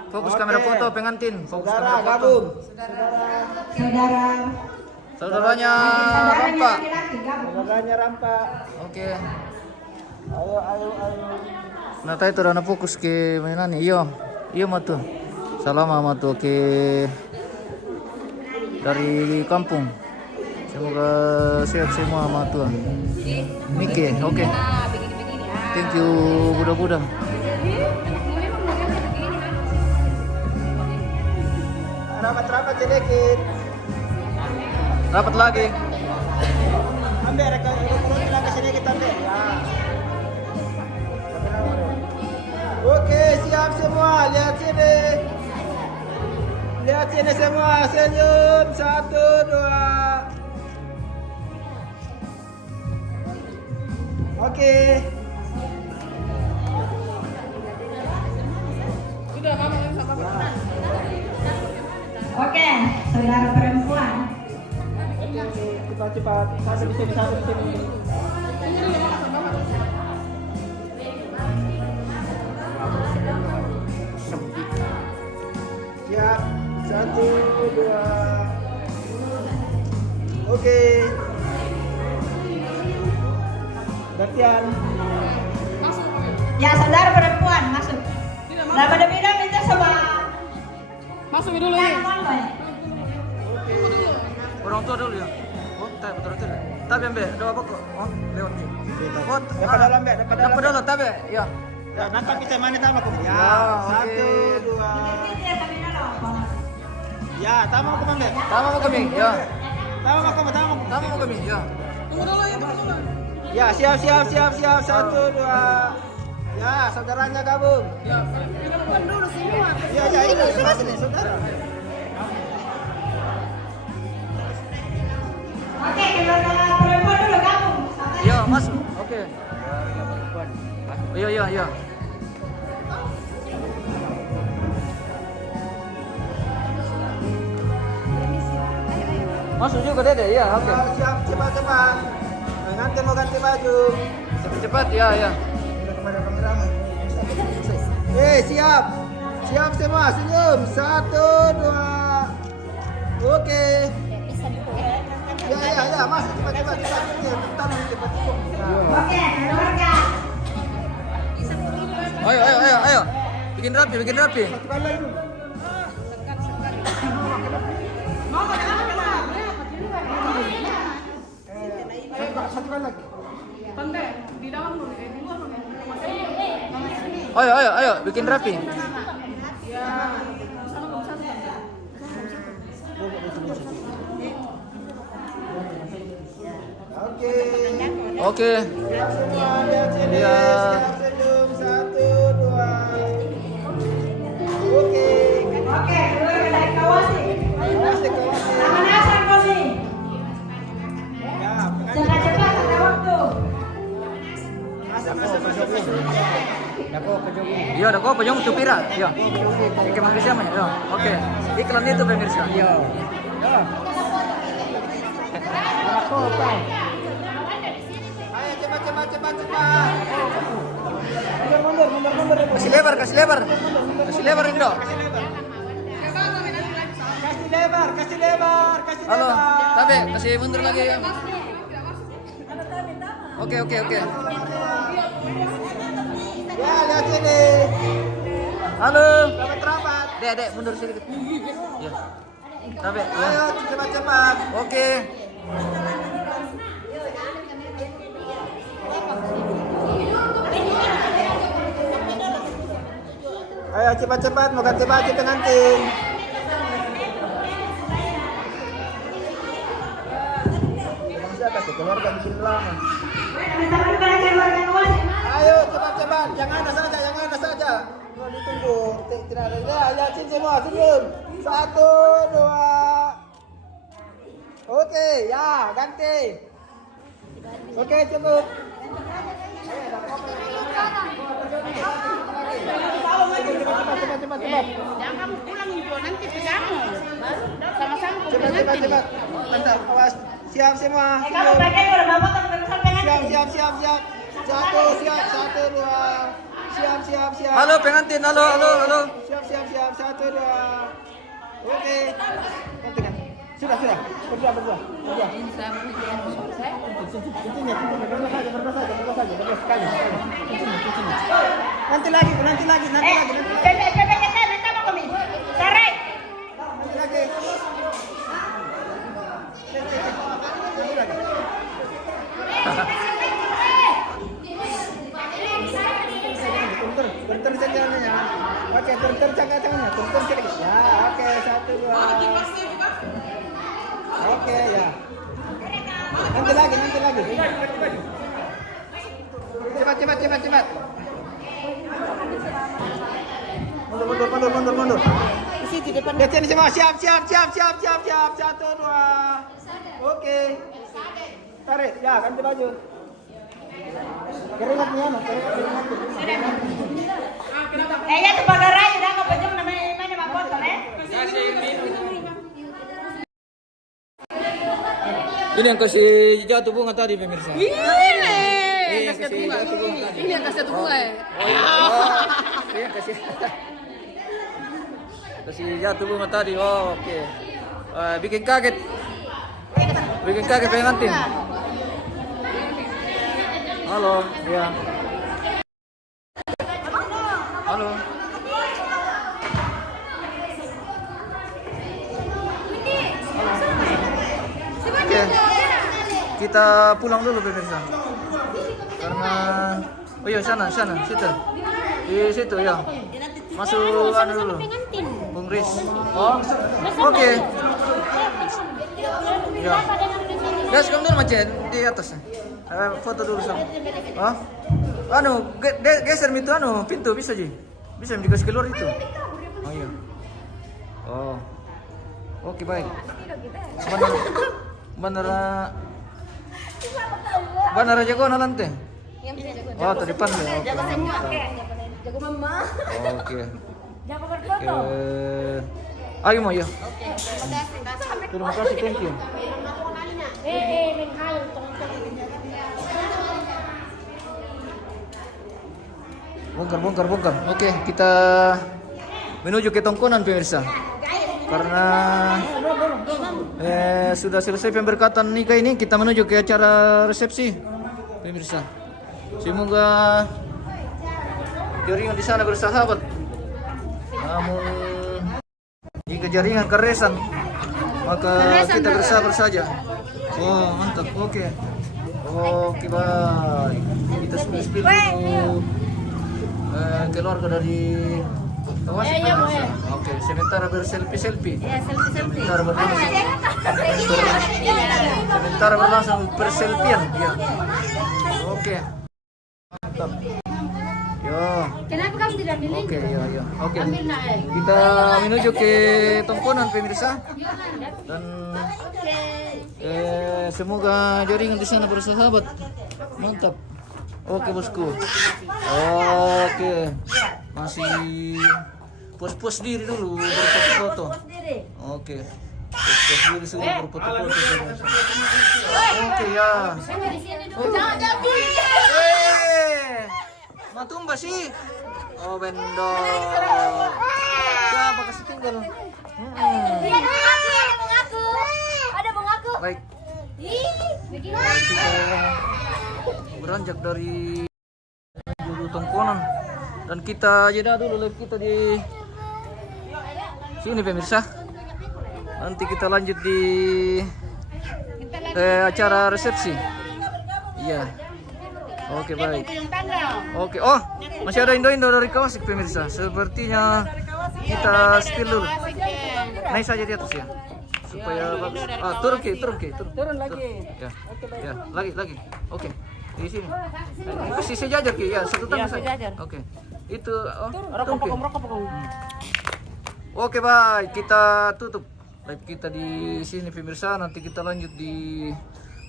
Fokus Oke. kamera foto pengantin. Fokus Saudara kamera foto. gabung. Saudara. Saudaranya Saudaranya Rampa. laki-laki gabung. Saudaranya Rampa. Oke. Ayo. Nah, tayo ito na fokus ke mainan iyo. Iyo mo to. Salama mo to ke dari kampung. Semoga sehat semua sama Tuhan. Mike, oke. Thank you Buddha. Rapat sedikit. Rapat lagi. Ambil rekam bilang ke sini kita ambil. Ya. Oke, siap semua. Lihat sini semua. Senyum. 1, 2. Oke. Oke, saudara perempuan. Cepat. Satu di sini. Siap. 1, 2. Oke. Gantian. Ya, saudara perempuan masuk. Lah pada bidang itu coba. Masuk dulu ya. Orang tua dulu ya. Oh, tayo betul. Tabi ambil. Doa apa kok? Oh, lewat. Oh, Dapat dalam, Mbak. Dapat dalam tabi. Ya. Ya, nampak kita mana tahu aku. Ya, Ya, oke. 1, 2. Ya, tamu aku Mbak. Tama mo kami. Ya. Tamu aku. Tama mo kami. Ya. Ya, siap. 1, 2. Ya, saudaranya gabung. Ya, ini saudara. Oke, keluarga perempuan dulu gabung. Ya, masuk. Oke. Iya. Masuk juga Dede. Ya, oke. Ya, siap, cepat. Pengantin mau ganti baju. Cepat ya. Siap. Siap semua, senyum. 1, 2. Oke. Ya, masuk cepat. Oke, keluarga. Ayo. Bikin rapi. Satu kali lagi. Tante, di dalam dulu, di luar dulu. Ayo, bikin rapi. Oke. Semua lihat sini. Iya. Siap senyum. 1, 2. Oke. Oke, keluarga dari Kawasi. Kasih. Tangan asal Kosi. Ya, Cepat ada waktu. Iya, ada kok pejong tupira. Iya. Oke, mampir siapa ya? Oke. Iklan itu pemirsa. Iya. Ayo cepat. Mundur. Kasih lebar. Kasih lebar Indo. Kasih lebar. Halo, Tabe, kasih mundur lagi. Oke. Ya, lihat sini. Halo. Rapat. Dek, mundur sedikit. Ya. Tabe, ya. Ayo cepat. Oke. Ayo cepat, mau ganti baju pengantin. Keluarga di sini lama. Ayo cepat, jangan ada saja. Mau ditunggu, tidak ada. Lihat semua, senyum. 1, 2. Oke, ya ganti. Oke, cukup. Cepat. Jangan kamu pulang juga nanti ke kamu. Sama-sama ke Cepat. Bentar, awas. Siap semua. Kamu pakai udah bawa pengantin. Siap. 1, siap. 1, 2. Siap. Halo pengantin, halo. Siap. 1, 2. Oke. Gantikan. Sudah. Berdua. Cincinnya. Berdua saja. Sekali. Nanti lagi. Bebek kita minta mau kami. Sarai. Nanti lagi. Turun saja ya. Oke, turun tangannya. Turun sedikit. Ya, oke. 1, 2. Oke, ya. Nanti lagi. Cepat. Mundur. Isi di depan. Lihat sini semua. Siap. 1, 2. Oke. Tarik. Ya, ganti baju. Keringatnya. Ya tuh bakar aja dah kau pejam namanya mak botol Ini yang kasih jatuh bunga tadi pemirsa. Ini yang kasih bunga. Ini yang kasih bunga. Iya, kasih jatuh bunga tadi. Oh, oke. Bikin kaget pengantin. Halo, ya. Halo. Oke. Kita pulang dulu pemirsa. Karena sana, situ. Di situ ya. Masuk anu dulu. Bung Riz. Oh. Oke. Ya. Gas kamu dulu macet di atas. Foto dulu sama. Oh. Anu, geser itu anu pintu bisa Ji. Bisa dikasih keluar itu. Oh iya. Oh. Oke, baik. Bandara jago nanti. Oh, tadi depan ya. Jago mama. Oke. Jago berfoto. Ayo mau ya. Oke. Terima kasih, thank you. Bongkar. Oke, kita menuju ke tongkonan pemirsa. Karena sudah selesai pemberkatan nikah ini, kita menuju ke acara resepsi pemirsa. Semoga jaringan di sana bersahabat. Namun jika jaringan keresan, maka kita bersabar saja. Oh mantap, oke. Oke baik. Kita spill dulu keluarga dari kawas. Oke, sementara berselfie. Sementara berlangsung perselfian. Ya. Oke. Mantap. Yo. Kenapa kamu tidak milih? Oke, ya. Oke. Kita menuju ke tongkonan pemirsa. Dan semoga jaringan di sana bersahabat. Mantap. Oke, bosku. Oke. Masih pos diri dulu berfoto-foto. Oke. Pos diri sudah berfoto-foto. Oke, ya. Matumba sih. Oh, bendo. Siapa kasih tinggal? Iya, ada mengaku. Baik. Begini. Kita beranjak dari dulu tongkonan dan kita jeda dulu live kita di sini pemirsa. Nanti kita lanjut di acara resepsi. Iya. Oke baik. Oke. Oh masih ada Indo dari Kawasik pemirsa. Sepertinya kita spill dulu. Naik saja di atas ya. Supaya bagus. Turun lagi. Ya, lagi. Oke. Di sini. Kasih sejajar Ki. Ya, satu tangan saja. Oke. Itu rokok. Oke, baik. Kita tutup live kita di sini pemirsa. Nanti kita lanjut di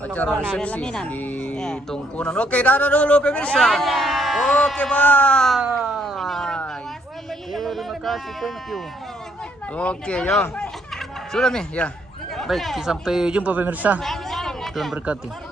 acara resepsi di tongkonan. Oke, dadah dulu pemirsa. Oke, bye. Terima kasih, thank you. Oke, ya. Sudah nih, ya. Baik, sampai jumpa pemirsa. Tuhan berkati.